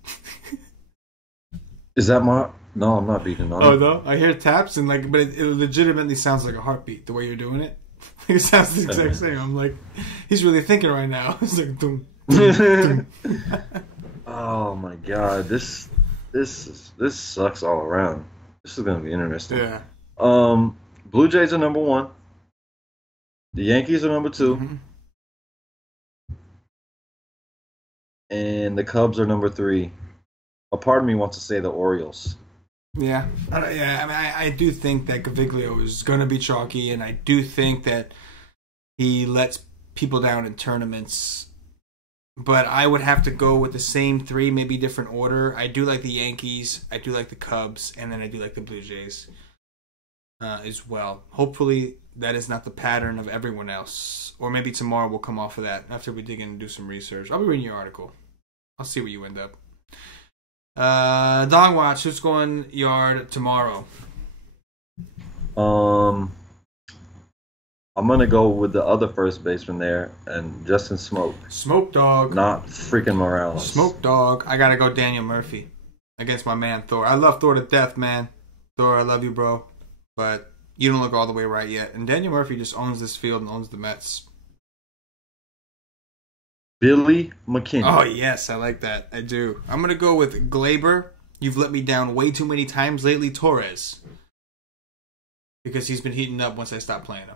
Is that my... No, I'm not beating on it. Oh, no? I hear taps, and but it legitimately sounds like a heartbeat, the way you're doing it. It sounds the exact same. I'm like, he's really thinking right now. It's like, doom, doom, doom. Oh my god, this sucks all around. This is gonna be interesting. Yeah. Blue Jays are number 1. The Yankees are number 2. Mm-hmm. And the Cubs are number 3. A part of me wants to say the Orioles. Yeah. I do think that Gaviglio is going to be chalky, and I do think that he lets people down in tournaments. But I would have to go with the same 3, maybe different order. I do like the Yankees, I do like the Cubs, and then I do like the Blue Jays as well. Hopefully that is not the pattern of everyone else. Or maybe tomorrow we'll come off of that after we dig in and do some research. I'll be reading your article. I'll see where you end up. Dog Watch, who's going yard tomorrow? I'm gonna go with the other first baseman there, and Justin Smoke. Smoke Dog. Not freaking Morales. Smoke Dog. I gotta go Daniel Murphy against my man Thor. I love Thor to death, man. Thor, I love you, bro. But you don't look all the way right yet. And Daniel Murphy just owns this field and owns the Mets. Billy McKinney. Oh, yes, I like that. I do. I'm going to go with Glaber. You've let me down way too many times lately. Torres. Because he's been heating up once I stopped playing him.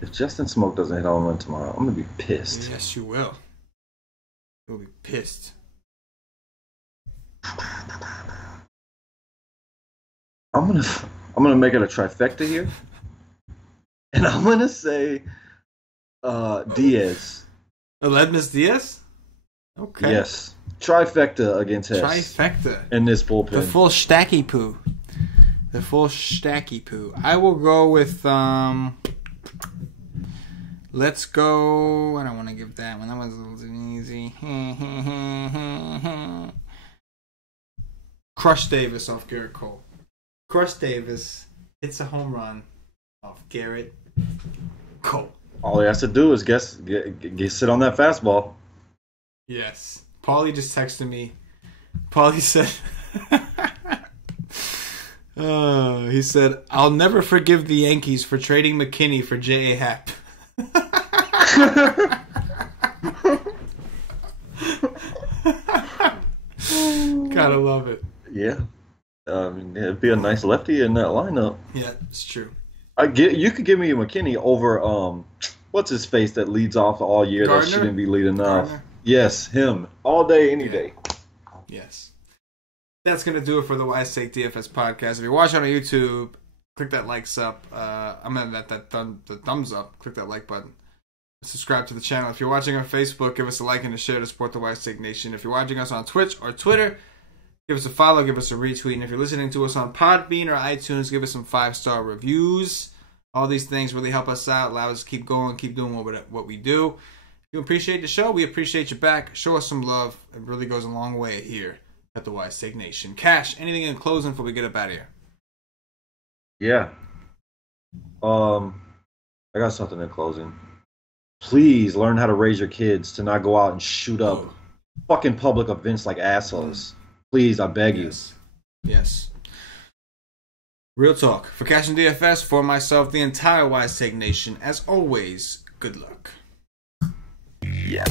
If Justin Smoke doesn't hit home run tomorrow, I'm going to be pissed. Yes, you will. You'll be pissed. I'm gonna make it a trifecta here. And I'm going to say Diaz. Aledmus Diaz? Okay. Yes. Trifecta against Hess. Trifecta. In this bullpen. The full stacky poo. The full stacky poo. I will go with, let's go, I don't want to give that one. That one's a little too easy. Crush Davis off Garrett Cole. Crush Davis hits a home run off Garrett Cole. All he has to do is sit on that fastball. Yes. Paulie just texted me. Paulie said, he said, I'll never forgive the Yankees for trading McKinney for J.A. Happ. Gotta love it. Yeah. It'd be a nice lefty in that lineup. Yeah, it's true. You could give me a McKinney over what's his face that leads off all year Gardner? that shouldn't be leading off. Yes, him. All day, any day. Yes. That's going to do it for the CK013 DFS podcast. If you're watching on YouTube, click that likes up. The thumbs up. Click that like button. Subscribe to the channel. If you're watching on Facebook, give us a like and a share to support the CK013 Nation. If you're watching us on Twitch or Twitter, give us a follow, give us a retweet. And if you're listening to us on Podbean or iTunes, give us some 5-star reviews. All these things really help us out, allow us to keep going, keep doing what we do. If you appreciate the show, we appreciate you back. Show us some love. It really goes a long way here at the CK013 Nation. Cash, anything in closing before we get up out of here? Yeah. I got something in closing. Please learn how to raise your kids to not go out and shoot up fucking public events like assholes. Please, I beg you. Yes. Real talk. For CashinDFS, for myself, the entire CK013 Nation, as always, good luck. Yeah.